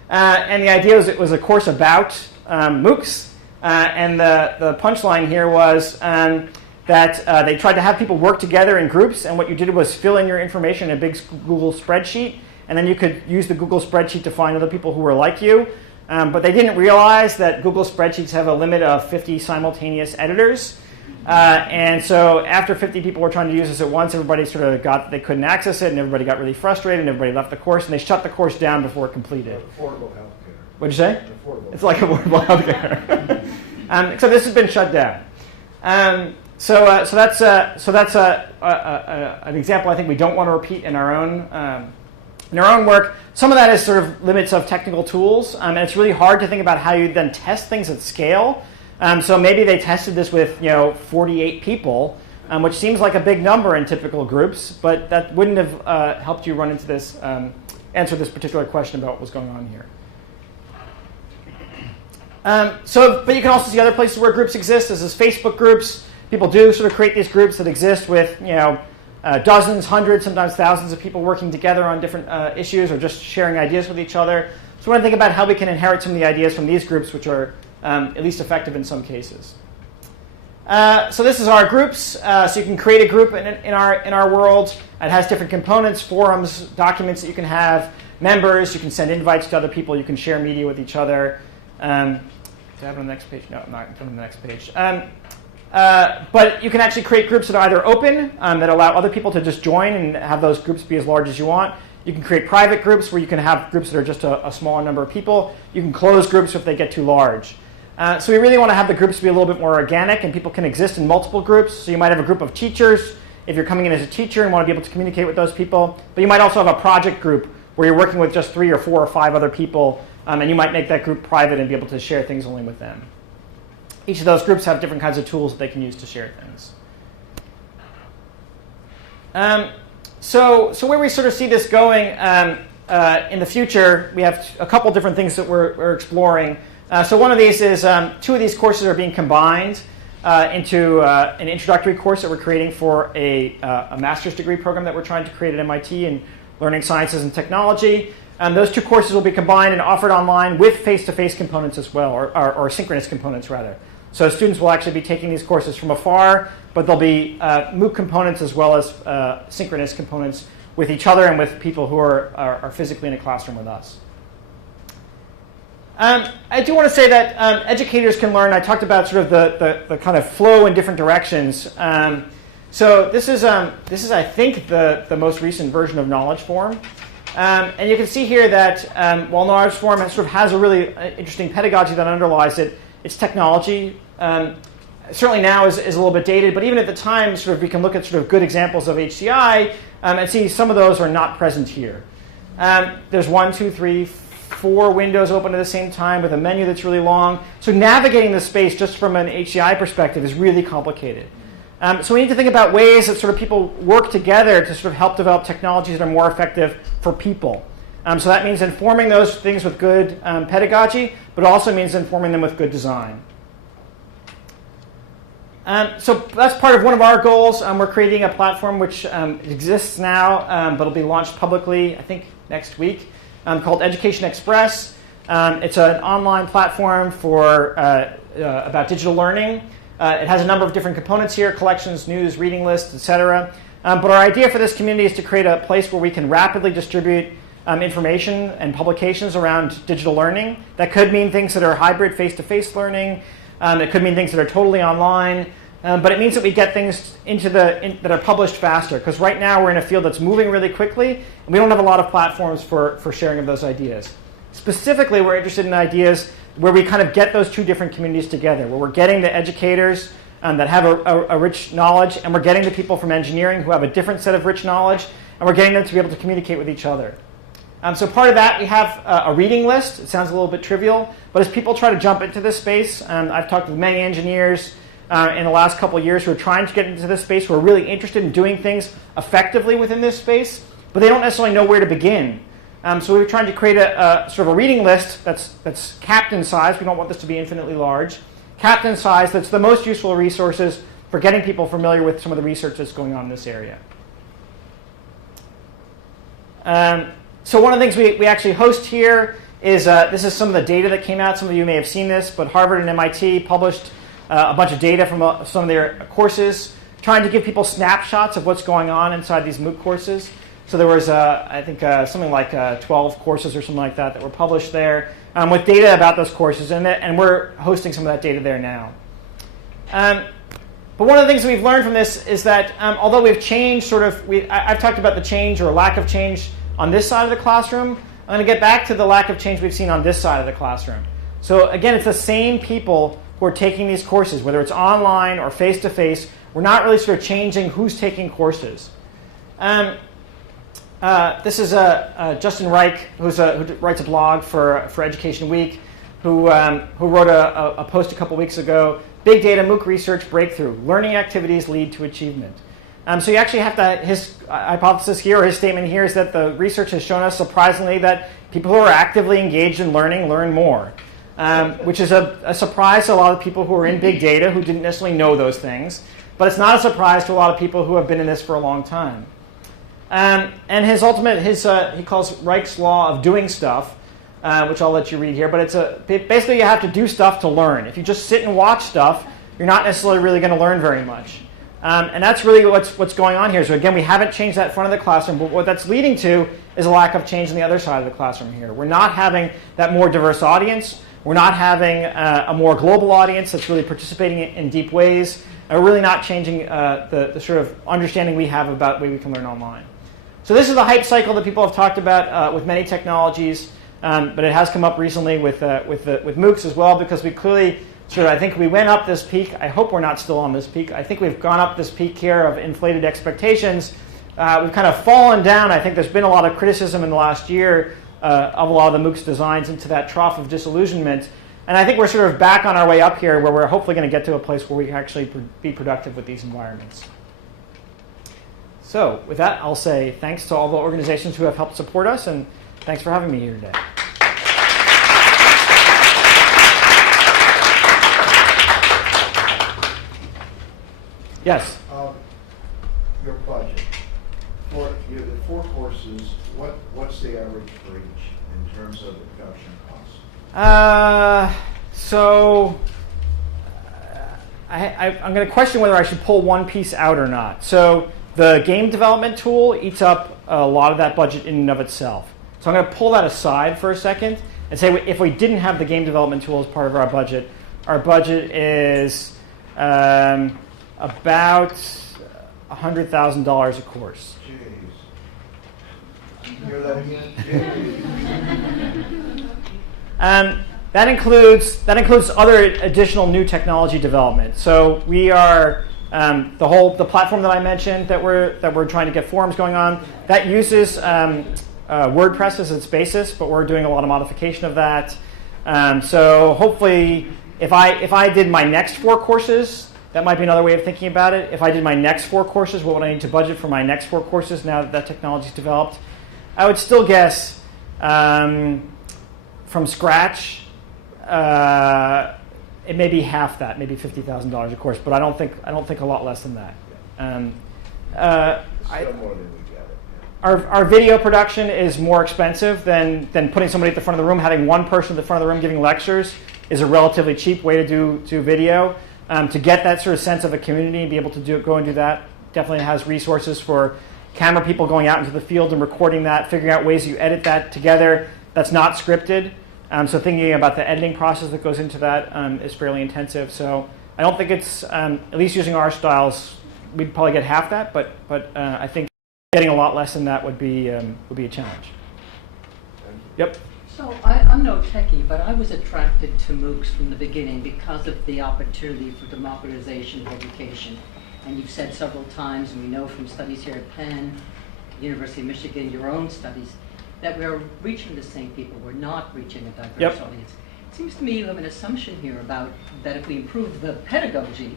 And the idea was it was a course about MOOCs. And the punchline here was that they tried to have people work together in groups, and what you did was fill in your information in a big Google spreadsheet, and then you could use the Google spreadsheet to find other people who were like you. But they didn't realize that Google spreadsheets have a limit of 50 simultaneous editors. And so after 50 people were trying to use this at once, everybody sort of got that they couldn't access it, and everybody got really frustrated, and everybody left the course, and they shut the course down before it completed. Affordable healthcare. What'd you say? Affordable. It's like affordable healthcare. So this has been shut down. So that's an example I think we don't want to repeat in our own work. Some of that is sort of limits of technical tools, and it's really hard to think about how you then test things at scale. So maybe they tested this with 48 people, which seems like a big number in typical groups, but that wouldn't have helped you run into this, answer this particular question about what was going on here. But you can also see other places where groups exist. This is Facebook groups. People do sort of create these groups that exist with dozens, hundreds, sometimes thousands of people working together on different issues or just sharing ideas with each other. So we want to think about how we can inherit some of the ideas from these groups, which are at least effective in some cases. So this is our groups. So you can create a group in our world. It has different components, forums, documents that you can have, members. You can send invites to other people. You can share media with each other. Do I have it on the next page? No, I'm not on the next page. But you can actually create groups that are either open, that allow other people to just join and have those groups be as large as you want. You can create private groups where you can have groups that are just a smaller number of people. You can close groups if they get too large. So we really want to have the groups be a little bit more organic, and people can exist in multiple groups. So you might have a group of teachers if you're coming in as a teacher and want to be able to communicate with those people. But you might also have a project group where you're working with just 3 or 4 or 5 other people, and you might make that group private and be able to share things only with them. Each of those groups have different kinds of tools that they can use to share things. So where we sort of see this going in the future, we have a couple different things that we're exploring. So one of these is 2 of these courses are being combined into an introductory course that we're creating for a master's degree program that we're trying to create at MIT in learning sciences and technology. Those 2 courses will be combined and offered online with face-to-face components as well, or synchronous components rather. So students will actually be taking these courses from afar, but there'll be MOOC components as well as synchronous components with each other and with people who are physically in a classroom with us. I do want to say that educators can learn. I talked about sort of the kind of flow in different directions. So this is I think the most recent version of Knowledge Form. And you can see here that while Knowledge Form sort of has a really interesting pedagogy that underlies it, its technology certainly now is a little bit dated, but even at the time, sort of we can look at sort of good examples of HCI and see some of those are not present here. There's 1, 2, 3, 4 windows open at the same time with a menu that's really long. So navigating the space just from an HCI perspective is really complicated. So we need to think about ways that sort of people work together to sort of help develop technologies that are more effective for people. So that means informing those things with good pedagogy, but also means informing them with good design. So that's part of one of our goals. We're creating a platform which exists now, but will be launched publicly, I think, next week, called Education Express. It's an online platform for about digital learning. It has a number of different components here: collections, news, reading lists, etc. But our idea for this community is to create a place where we can rapidly distribute information and publications around digital learning. That could mean things that are hybrid face-to-face learning. It could mean things that are totally online. But it means that we get things that are published faster, because right now we're in a field that's moving really quickly, and we don't have a lot of platforms for sharing of those ideas. Specifically, we're interested in ideas where we kind of get those 2 different communities together, where we're getting the educators that have a rich knowledge, and we're getting the people from engineering who have a different set of rich knowledge, and we're getting them to be able to communicate with each other. So part of that, we have a reading list. It sounds a little bit trivial, but as people try to jump into this space, I've talked with many engineers in the last couple of years who are trying to get into this space, who are really interested in doing things effectively within this space, but they don't necessarily know where to begin. So we were trying to create a sort of a reading list that's capped in size. We don't want this to be infinitely large. Capped in size, that's the most useful resources for getting people familiar with some of the research that's going on in this area. So one of the things we actually host here is this is some of the data that came out. Some of you may have seen this, but Harvard and MIT published a bunch of data from some of their courses, trying to give people snapshots of what's going on inside these MOOC courses. So there was, I think, something like 12 courses or something like that were published there with data about those courses, and we're hosting some of that data there now. But one of the things that we've learned from this is that although we've changed I've talked about the change or lack of change on this side of the classroom, I'm going to get back to the lack of change we've seen on this side of the classroom. So again, it's the same people who are taking these courses, whether it's online or face-to-face. We're not really sort of changing who's taking courses. This is Justin Reich, who writes a blog for Education Week, who wrote a post a couple weeks ago, Big Data MOOC Research Breakthrough, Learning Activities Lead to Achievement. So you actually have to, his hypothesis here, or his statement here, is that the research has shown us surprisingly that people who are actively engaged in learning learn more, which is a surprise to a lot of people who are in big data who didn't necessarily know those things. But it's not a surprise to a lot of people who have been in this for a long time. And his ultimate, he calls Reich's law of doing stuff, which I'll let you read here. But basically you have to do stuff to learn. If you just sit and watch stuff, you're not necessarily really going to learn very much. And that's really what's going on here. So again, we haven't changed that front of the classroom, but what that's leading to is a lack of change on the other side of the classroom here. We're not having that more diverse audience. We're not having a more global audience that's really participating in deep ways. We're really not changing the sort of understanding we have about the way we can learn online. So this is the hype cycle that people have talked about with many technologies, but it has come up recently with MOOCs as well, because we clearly I think we went up this peak. I hope we're not still on this peak. I think we've gone up this peak here of inflated expectations. We've kind of fallen down. I think there's been a lot of criticism in the last year of a lot of the MOOCs designs into that trough of disillusionment. And I think we're sort of back on our way up here, where we're hopefully going to get to a place where we can actually be productive with these environments. So with that, I'll say thanks to all the organizations who have helped support us, and thanks for having me here today. Yes? Your budget. For the 4 courses, what's the average for each in terms of the production costs? I'm going to question whether I should pull one piece out or not. So the game development tool eats up a lot of that budget in and of itself. So I'm going to pull that aside for a second and say if we didn't have the game development tool as part of our budget is about $100,000 a course. Jeez. Hear that again? That includes other additional new technology development. So we are the platform that I mentioned that we're trying to get forums going on, that uses WordPress as its basis, but we're doing a lot of modification of that. So hopefully, if I did my next 4 courses, that might be another way of thinking about it. If I did my next 4 courses, what would I need to budget for my next 4 courses now that that technology's developed? I would still guess from scratch, it may be half that, maybe $50,000 a course, but I don't think a lot less than that. Still more than we get it. Our video production is more expensive than putting somebody at the front of the room. Having one person at the front of the room giving lectures is a relatively cheap way to do video. To get that sort of sense of a community and be able to go and do that, definitely has resources for camera people going out into the field and recording that, figuring out ways you edit that together that's not scripted. So thinking about the editing process that goes into that is fairly intensive. So I don't think it's, at least using our styles, we'd probably get half that, but I think getting a lot less than that would be a challenge. Yep. So I'm no techie, but I was attracted to MOOCs from the beginning because of the opportunity for democratization of education. And you've said several times, and we know from studies here at Penn, University of Michigan, your own studies, that we're reaching the same people. We're not reaching a diverse audience. It seems to me you have an assumption here about that if we improve the pedagogy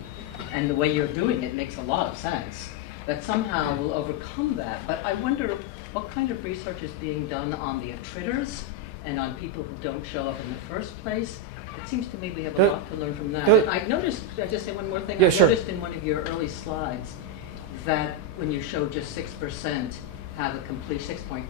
and the way you're doing it makes a lot of sense, that somehow we'll overcome that. But I wonder what kind of research is being done on the attritters and on people who don't show up in the first place. It seems to me we have a lot to learn from that. I noticed, I just say one more thing, Yeah, I sure. noticed in one of your early slides that when you showed just 6% have a complete, 6.4%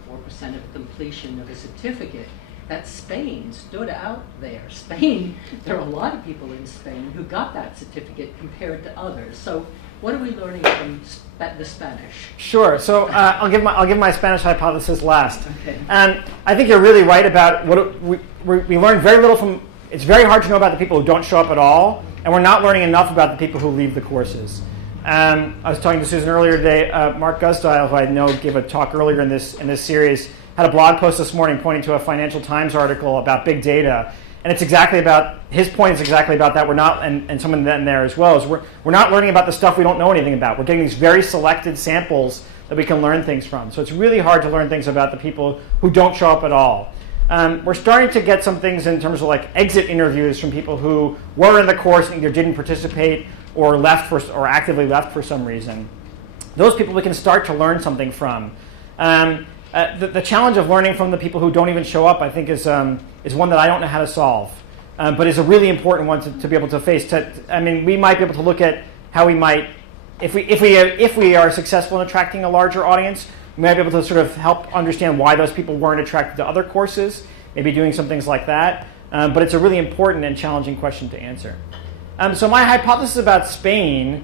of a completion of a certificate, that Spain stood out there. Spain, there are a lot of people in Spain who got that certificate compared to others. So what are we learning from the Spanish? Sure. So I'll give my Spanish hypothesis last. Okay. I think you're really right about what we learned very little from. It's very hard to know about the people who don't show up at all, and we're not learning enough about the people who leave the courses. I was talking to Susan earlier today. Mark Gusdile, who I know gave a talk earlier in this series, had a blog post this morning pointing to a Financial Times article about big data. And it's exactly about, his point is exactly about that. We're not, and someone in there as well, is we're not learning about the stuff we don't know anything about. We're getting these very selected samples that we can learn things from. So it's really hard to learn things about the people who don't show up at all. We're starting to get some things in terms of like exit interviews from people who were in the course and either didn't participate or left or actively left for some reason. Those people we can start to learn something from. The challenge of learning from the people who don't even show up, I think, is one that I don't know how to solve, but is a really important one to be able to face. We might be able to look at how we might, if we are successful in attracting a larger audience, we might be able to sort of help understand why those people weren't attracted to other courses, maybe doing some things like that. But it's a really important and challenging question to answer. So my hypothesis about Spain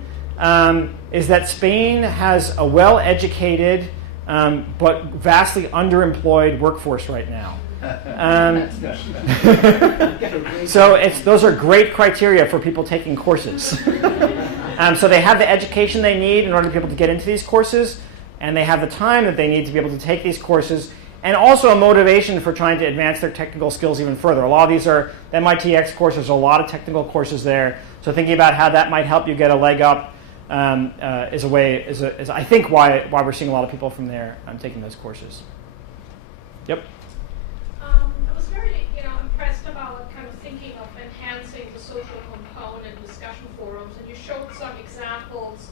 is that Spain has a well-educated but vastly underemployed workforce right now. So those are great criteria for people taking courses. So they have the education they need in order to be able to get into these courses, and they have the time that they need to be able to take these courses, and also a motivation for trying to advance their technical skills even further. A lot of these are the MIT X courses, there's a lot of technical courses there, so thinking about how that might help you get a leg up is I think why we're seeing a lot of people from there taking those courses. Yep. I was very, impressed about kind of thinking of enhancing the social component discussion forums, and you showed some examples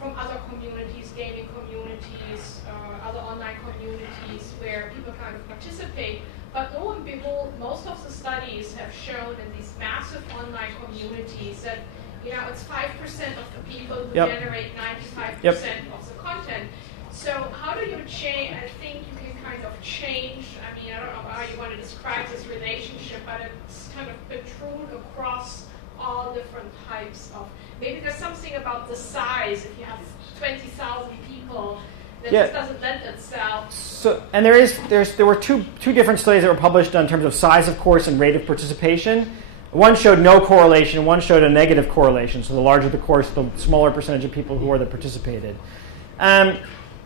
from other communities, gaming communities, other online communities where people kind of participate. But lo and behold, most of the studies have shown in these massive online communities that it's 5% of the people who Yep. generate 95% Yep. of the content. So how do you change? I think you can kind of change. I don't know how you want to describe this relationship, but it's kind of protrude across all different types of. Maybe there's something about the size. If you have 20,000 people, that Yeah. just doesn't lend itself. So, and there were two different studies that were published in terms of size of course and rate of participation. One showed no correlation, one showed a negative correlation. So the larger the course, the smaller percentage of people who participated.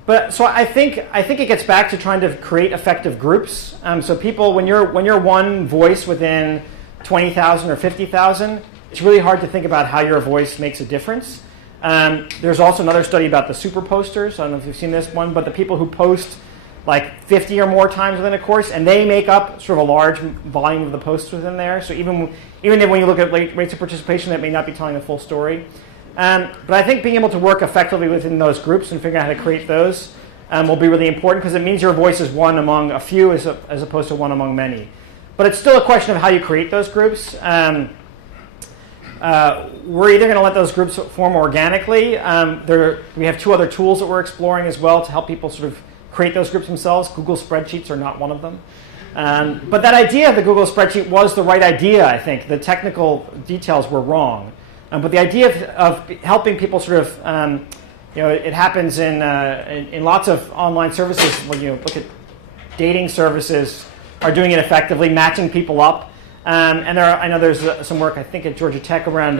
But so I think it gets back to trying to create effective groups. So people, when you're one voice within 20,000 or 50,000, it's really hard to think about how your voice makes a difference. There's also another study about the super posters. I don't know if you've seen this one, but the people who post like 50 or more times within a course, and they make up sort of a large volume of the posts within there. So even if when you look at rates of participation, that may not be telling the full story. But I think being able to work effectively within those groups and figuring out how to create those will be really important, because it means your voice is one among a few as opposed to one among many. But it's still a question of how you create those groups. We're either going to let those groups form organically. We have two other tools that we're exploring as well to help people sort of create those groups themselves. Google spreadsheets are not one of them. But that idea of the Google spreadsheet was the right idea, I think. The technical details were wrong. But the idea of helping people sort of, it happens in lots of online services. When you look at dating services, are doing it effectively, matching people up. And I know there's some work, I think, at Georgia Tech around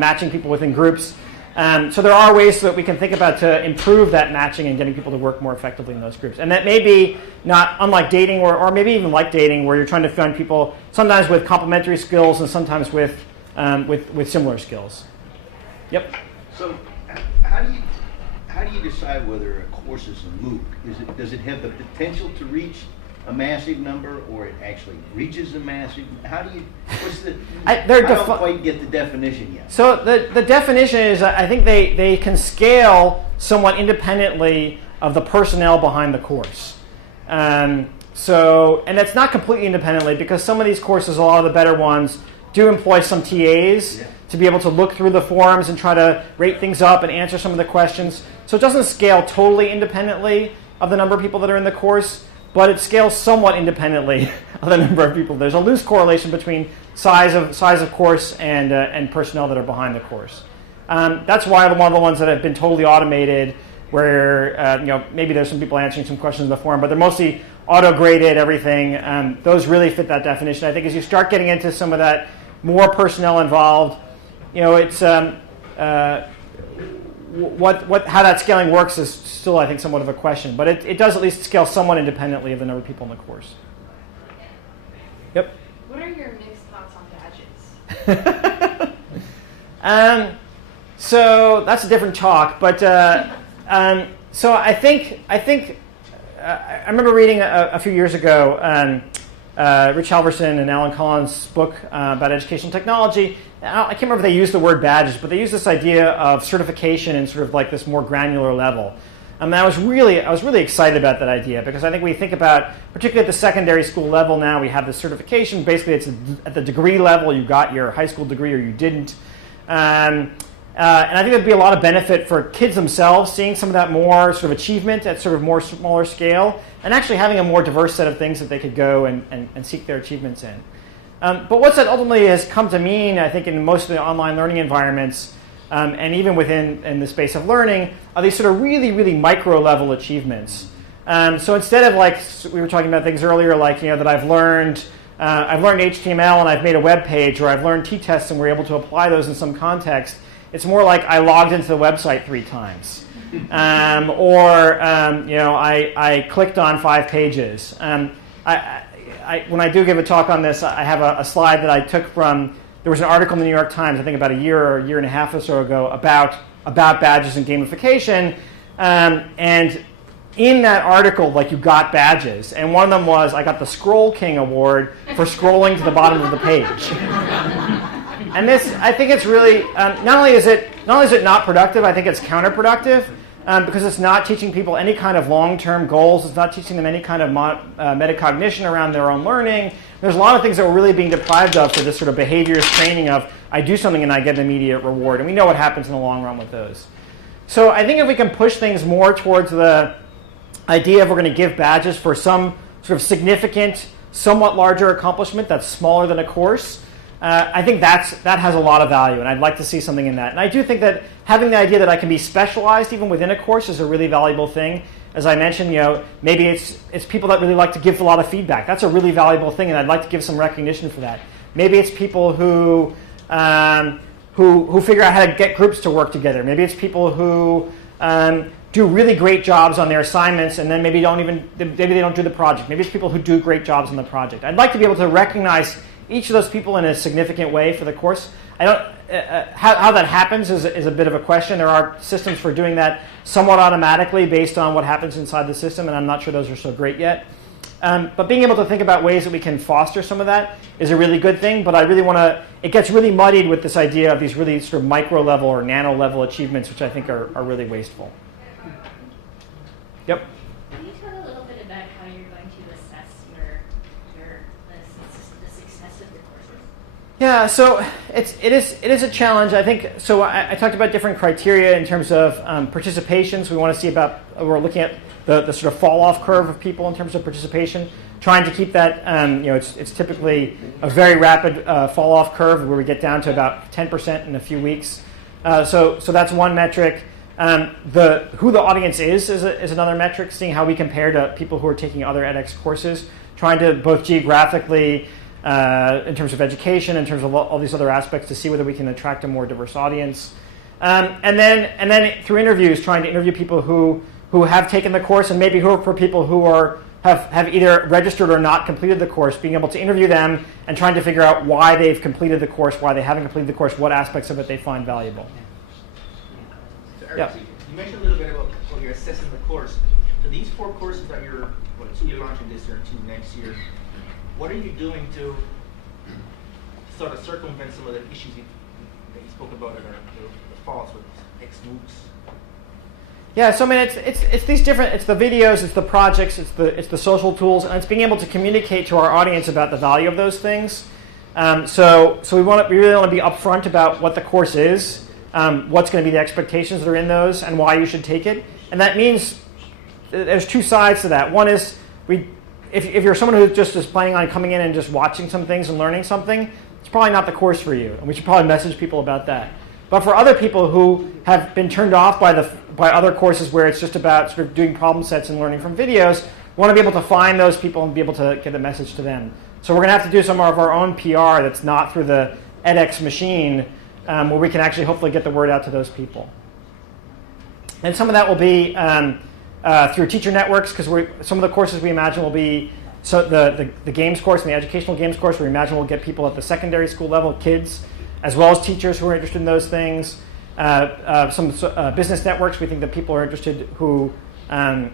matching people within groups. So there are ways that we can think about to improve that matching and getting people to work more effectively in those groups. And that may be not unlike dating, or maybe even like dating, where you're trying to find people sometimes with complementary skills and sometimes with similar skills. Yep. So how do you decide whether a course is a MOOC? Does it have the potential to reach a massive number, or it actually reaches a massive? How do you? I don't quite get the definition yet. So the definition is, I think they can scale somewhat independently of the personnel behind the course. And that's not completely independently, because some of these courses, a lot of the better ones, do employ some TAs to be able to look through the forums and try to rate things up and answer some of the questions. So it doesn't scale totally independently of the number of people that are in the course, but it scales somewhat independently of the number of people. There's a loose correlation between size of course and personnel that are behind the course. That's why one of the ones that have been totally automated, where maybe there's some people answering some questions in the forum, but they're mostly auto-graded, everything. Those really fit that definition. I think as you start getting into some of that more personnel involved, it's how that scaling works is still, I think, somewhat of a question. But it does at least scale somewhat independently of the number of people in the course. Yep. What are your mixed thoughts on badges? So that's a different talk. But so I think I remember reading a few years ago Rich Halverson and Alan Collins' book about educational technology. I can't remember if they used the word badges, but they used this idea of certification in sort of like this more granular level. And I was really excited about that idea, because I think we think about, particularly at the secondary school level now, we have this certification. Basically, it's at the degree level. You got your high school degree or you didn't. And I think there'd be a lot of benefit for kids themselves seeing some of that more sort of achievement at sort of more smaller scale, and actually having a more diverse set of things that they could go and seek their achievements in. But what that ultimately has come to mean, I think, in most of the online learning environments, and even within the space of learning, are these sort of really, really micro-level achievements. So instead of, like we were talking about things earlier, like that I've learned HTML and I've made a web page, or I've learned t-tests and we're able to apply those in some context, it's more like I logged into the website 3 times. I clicked on 5 pages. When I do give a talk on this, I have a slide that I took from, there was an article in the New York Times, I think about a year and a half or so ago, about badges and gamification. And in that article, you got badges. And one of them was, I got the Scroll King Award for scrolling to the bottom of the page. And this, I think it's really, not only is it not productive, I think it's counterproductive. Because it's not teaching people any kind of long-term goals. It's not teaching them any kind of metacognition around their own learning. There's a lot of things that we're really being deprived of for this sort of behaviorist training of, I do something and I get an immediate reward. And we know what happens in the long run with those. So I think if we can push things more towards the idea of we're going to give badges for some sort of significant, somewhat larger accomplishment that's smaller than a course, I think that has a lot of value, and I'd like to see something in that. And I do think that having the idea that I can be specialized even within a course is a really valuable thing. As I mentioned, maybe it's people that really like to give a lot of feedback. That's a really valuable thing, and I'd like to give some recognition for that. Maybe it's people who figure out how to get groups to work together. Maybe it's people who do really great jobs on their assignments, and then maybe they don't do the project. Maybe it's people who do great jobs on the project. I'd like to be able to recognize each of those people in a significant way for the course. I don't how that happens is a bit of a question. There are systems for doing that somewhat automatically based on what happens inside the system, and I'm not sure those are so great yet. But being able to think about ways that we can foster some of that is a really good thing, but I really want to, it gets really muddied with this idea of these really sort of micro level or nano level achievements, which I think are really wasteful. Yep. Can you talk a little bit about how you're going to assess the success of your courses? Yeah, so it is a challenge. I think so. I talked about different criteria in terms of participation. So we want to see we're looking at the sort of fall off curve of people in terms of participation, trying to keep that. It's typically a very rapid fall off curve where we get down to about 10% in a few weeks. So that's one metric. Who the audience is another metric, seeing how we compare to people who are taking other edX courses, trying to both geographically, in terms of education, in terms of all these other aspects, to see whether we can attract a more diverse audience. And then through interviews, trying to interview people who have taken the course, and maybe for people who have either registered or not completed the course, being able to interview them and trying to figure out why they've completed the course, why they haven't completed the course, what aspects of it they find valuable. Eric, Yeah. you mentioned a little bit about when you're assessing the course. So these 4 courses that you're launching this year and 2 next year, what are you doing to sort of circumvent some of the issues that you spoke about that are the faults with MOOCs? Yeah, so I mean, it's these different. It's the videos, it's the projects, it's the social tools, and it's being able to communicate to our audience about the value of those things. So we really want to be upfront about what the course is. What's going to be the expectations that are in those, and why you should take it. And that means there's 2 sides to that. One is if you're someone who just is planning on coming in and just watching some things and learning something, it's probably not the course for you, and we should probably message people about that. But for other people who have been turned off by other courses where it's just about sort of doing problem sets and learning from videos, we want to be able to find those people and be able to get the message to them. So we're going to have to do some of our own PR that's not through the edX machine, where we can actually hopefully get the word out to those people. And some of that will be through teacher networks, because some of the courses we imagine will be, so the games course and the educational games course, we imagine we'll get people at the secondary school level, kids, as well as teachers who are interested in those things. Some business networks, we think that people are interested who are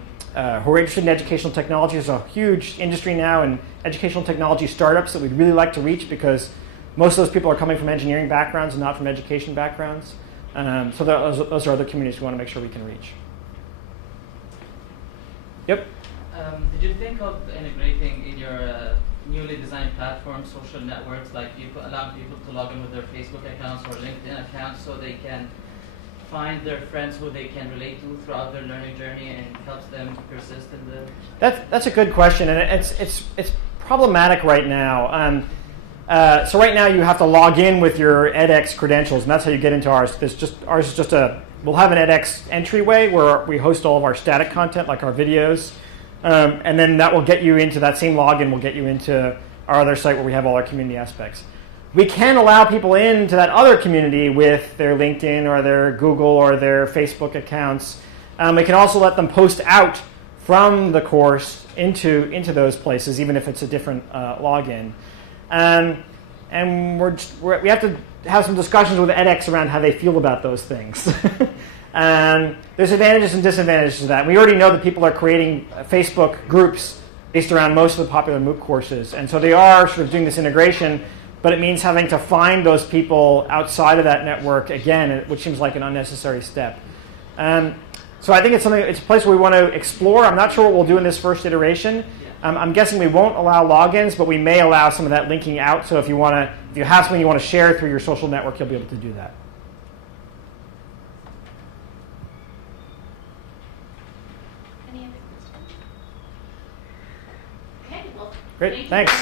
interested in educational technology. There's a huge industry now in educational technology startups that we'd really like to reach, because most of those people are coming from engineering backgrounds and not from education backgrounds. So those are other communities we want to make sure we can reach. Yep. Did you think of integrating in your newly designed platform social networks, like allowing people to log in with their Facebook accounts or LinkedIn accounts so they can find their friends who they can relate to throughout their learning journey, and helps them persist in the... That's a good question, and it's problematic right now. So right now you have to log in with your edX credentials, and that's how you get into ours. Ours is just we'll have an edX entryway where we host all of our static content, like our videos, and then that will get you into that same login. Will get you into our other site where we have all our community aspects. We can allow people into that other community with their LinkedIn or their Google or their Facebook accounts, We can also let them post out from the course into those places, even if it's a different login. And we have to have some discussions with edX around how they feel about those things. There's advantages and disadvantages to that. We already know that people are creating Facebook groups based around most of the popular MOOC courses. And so they are sort of doing this integration, but it means having to find those people outside of that network again, which seems like an unnecessary step. So I think it's a place where we want to explore. I'm not sure what we'll do in this first iteration. I'm guessing we won't allow logins, but we may allow some of that linking out. So if you have something you want to share through your social network, you'll be able to do that. Any other questions? Okay, well, Great, thanks.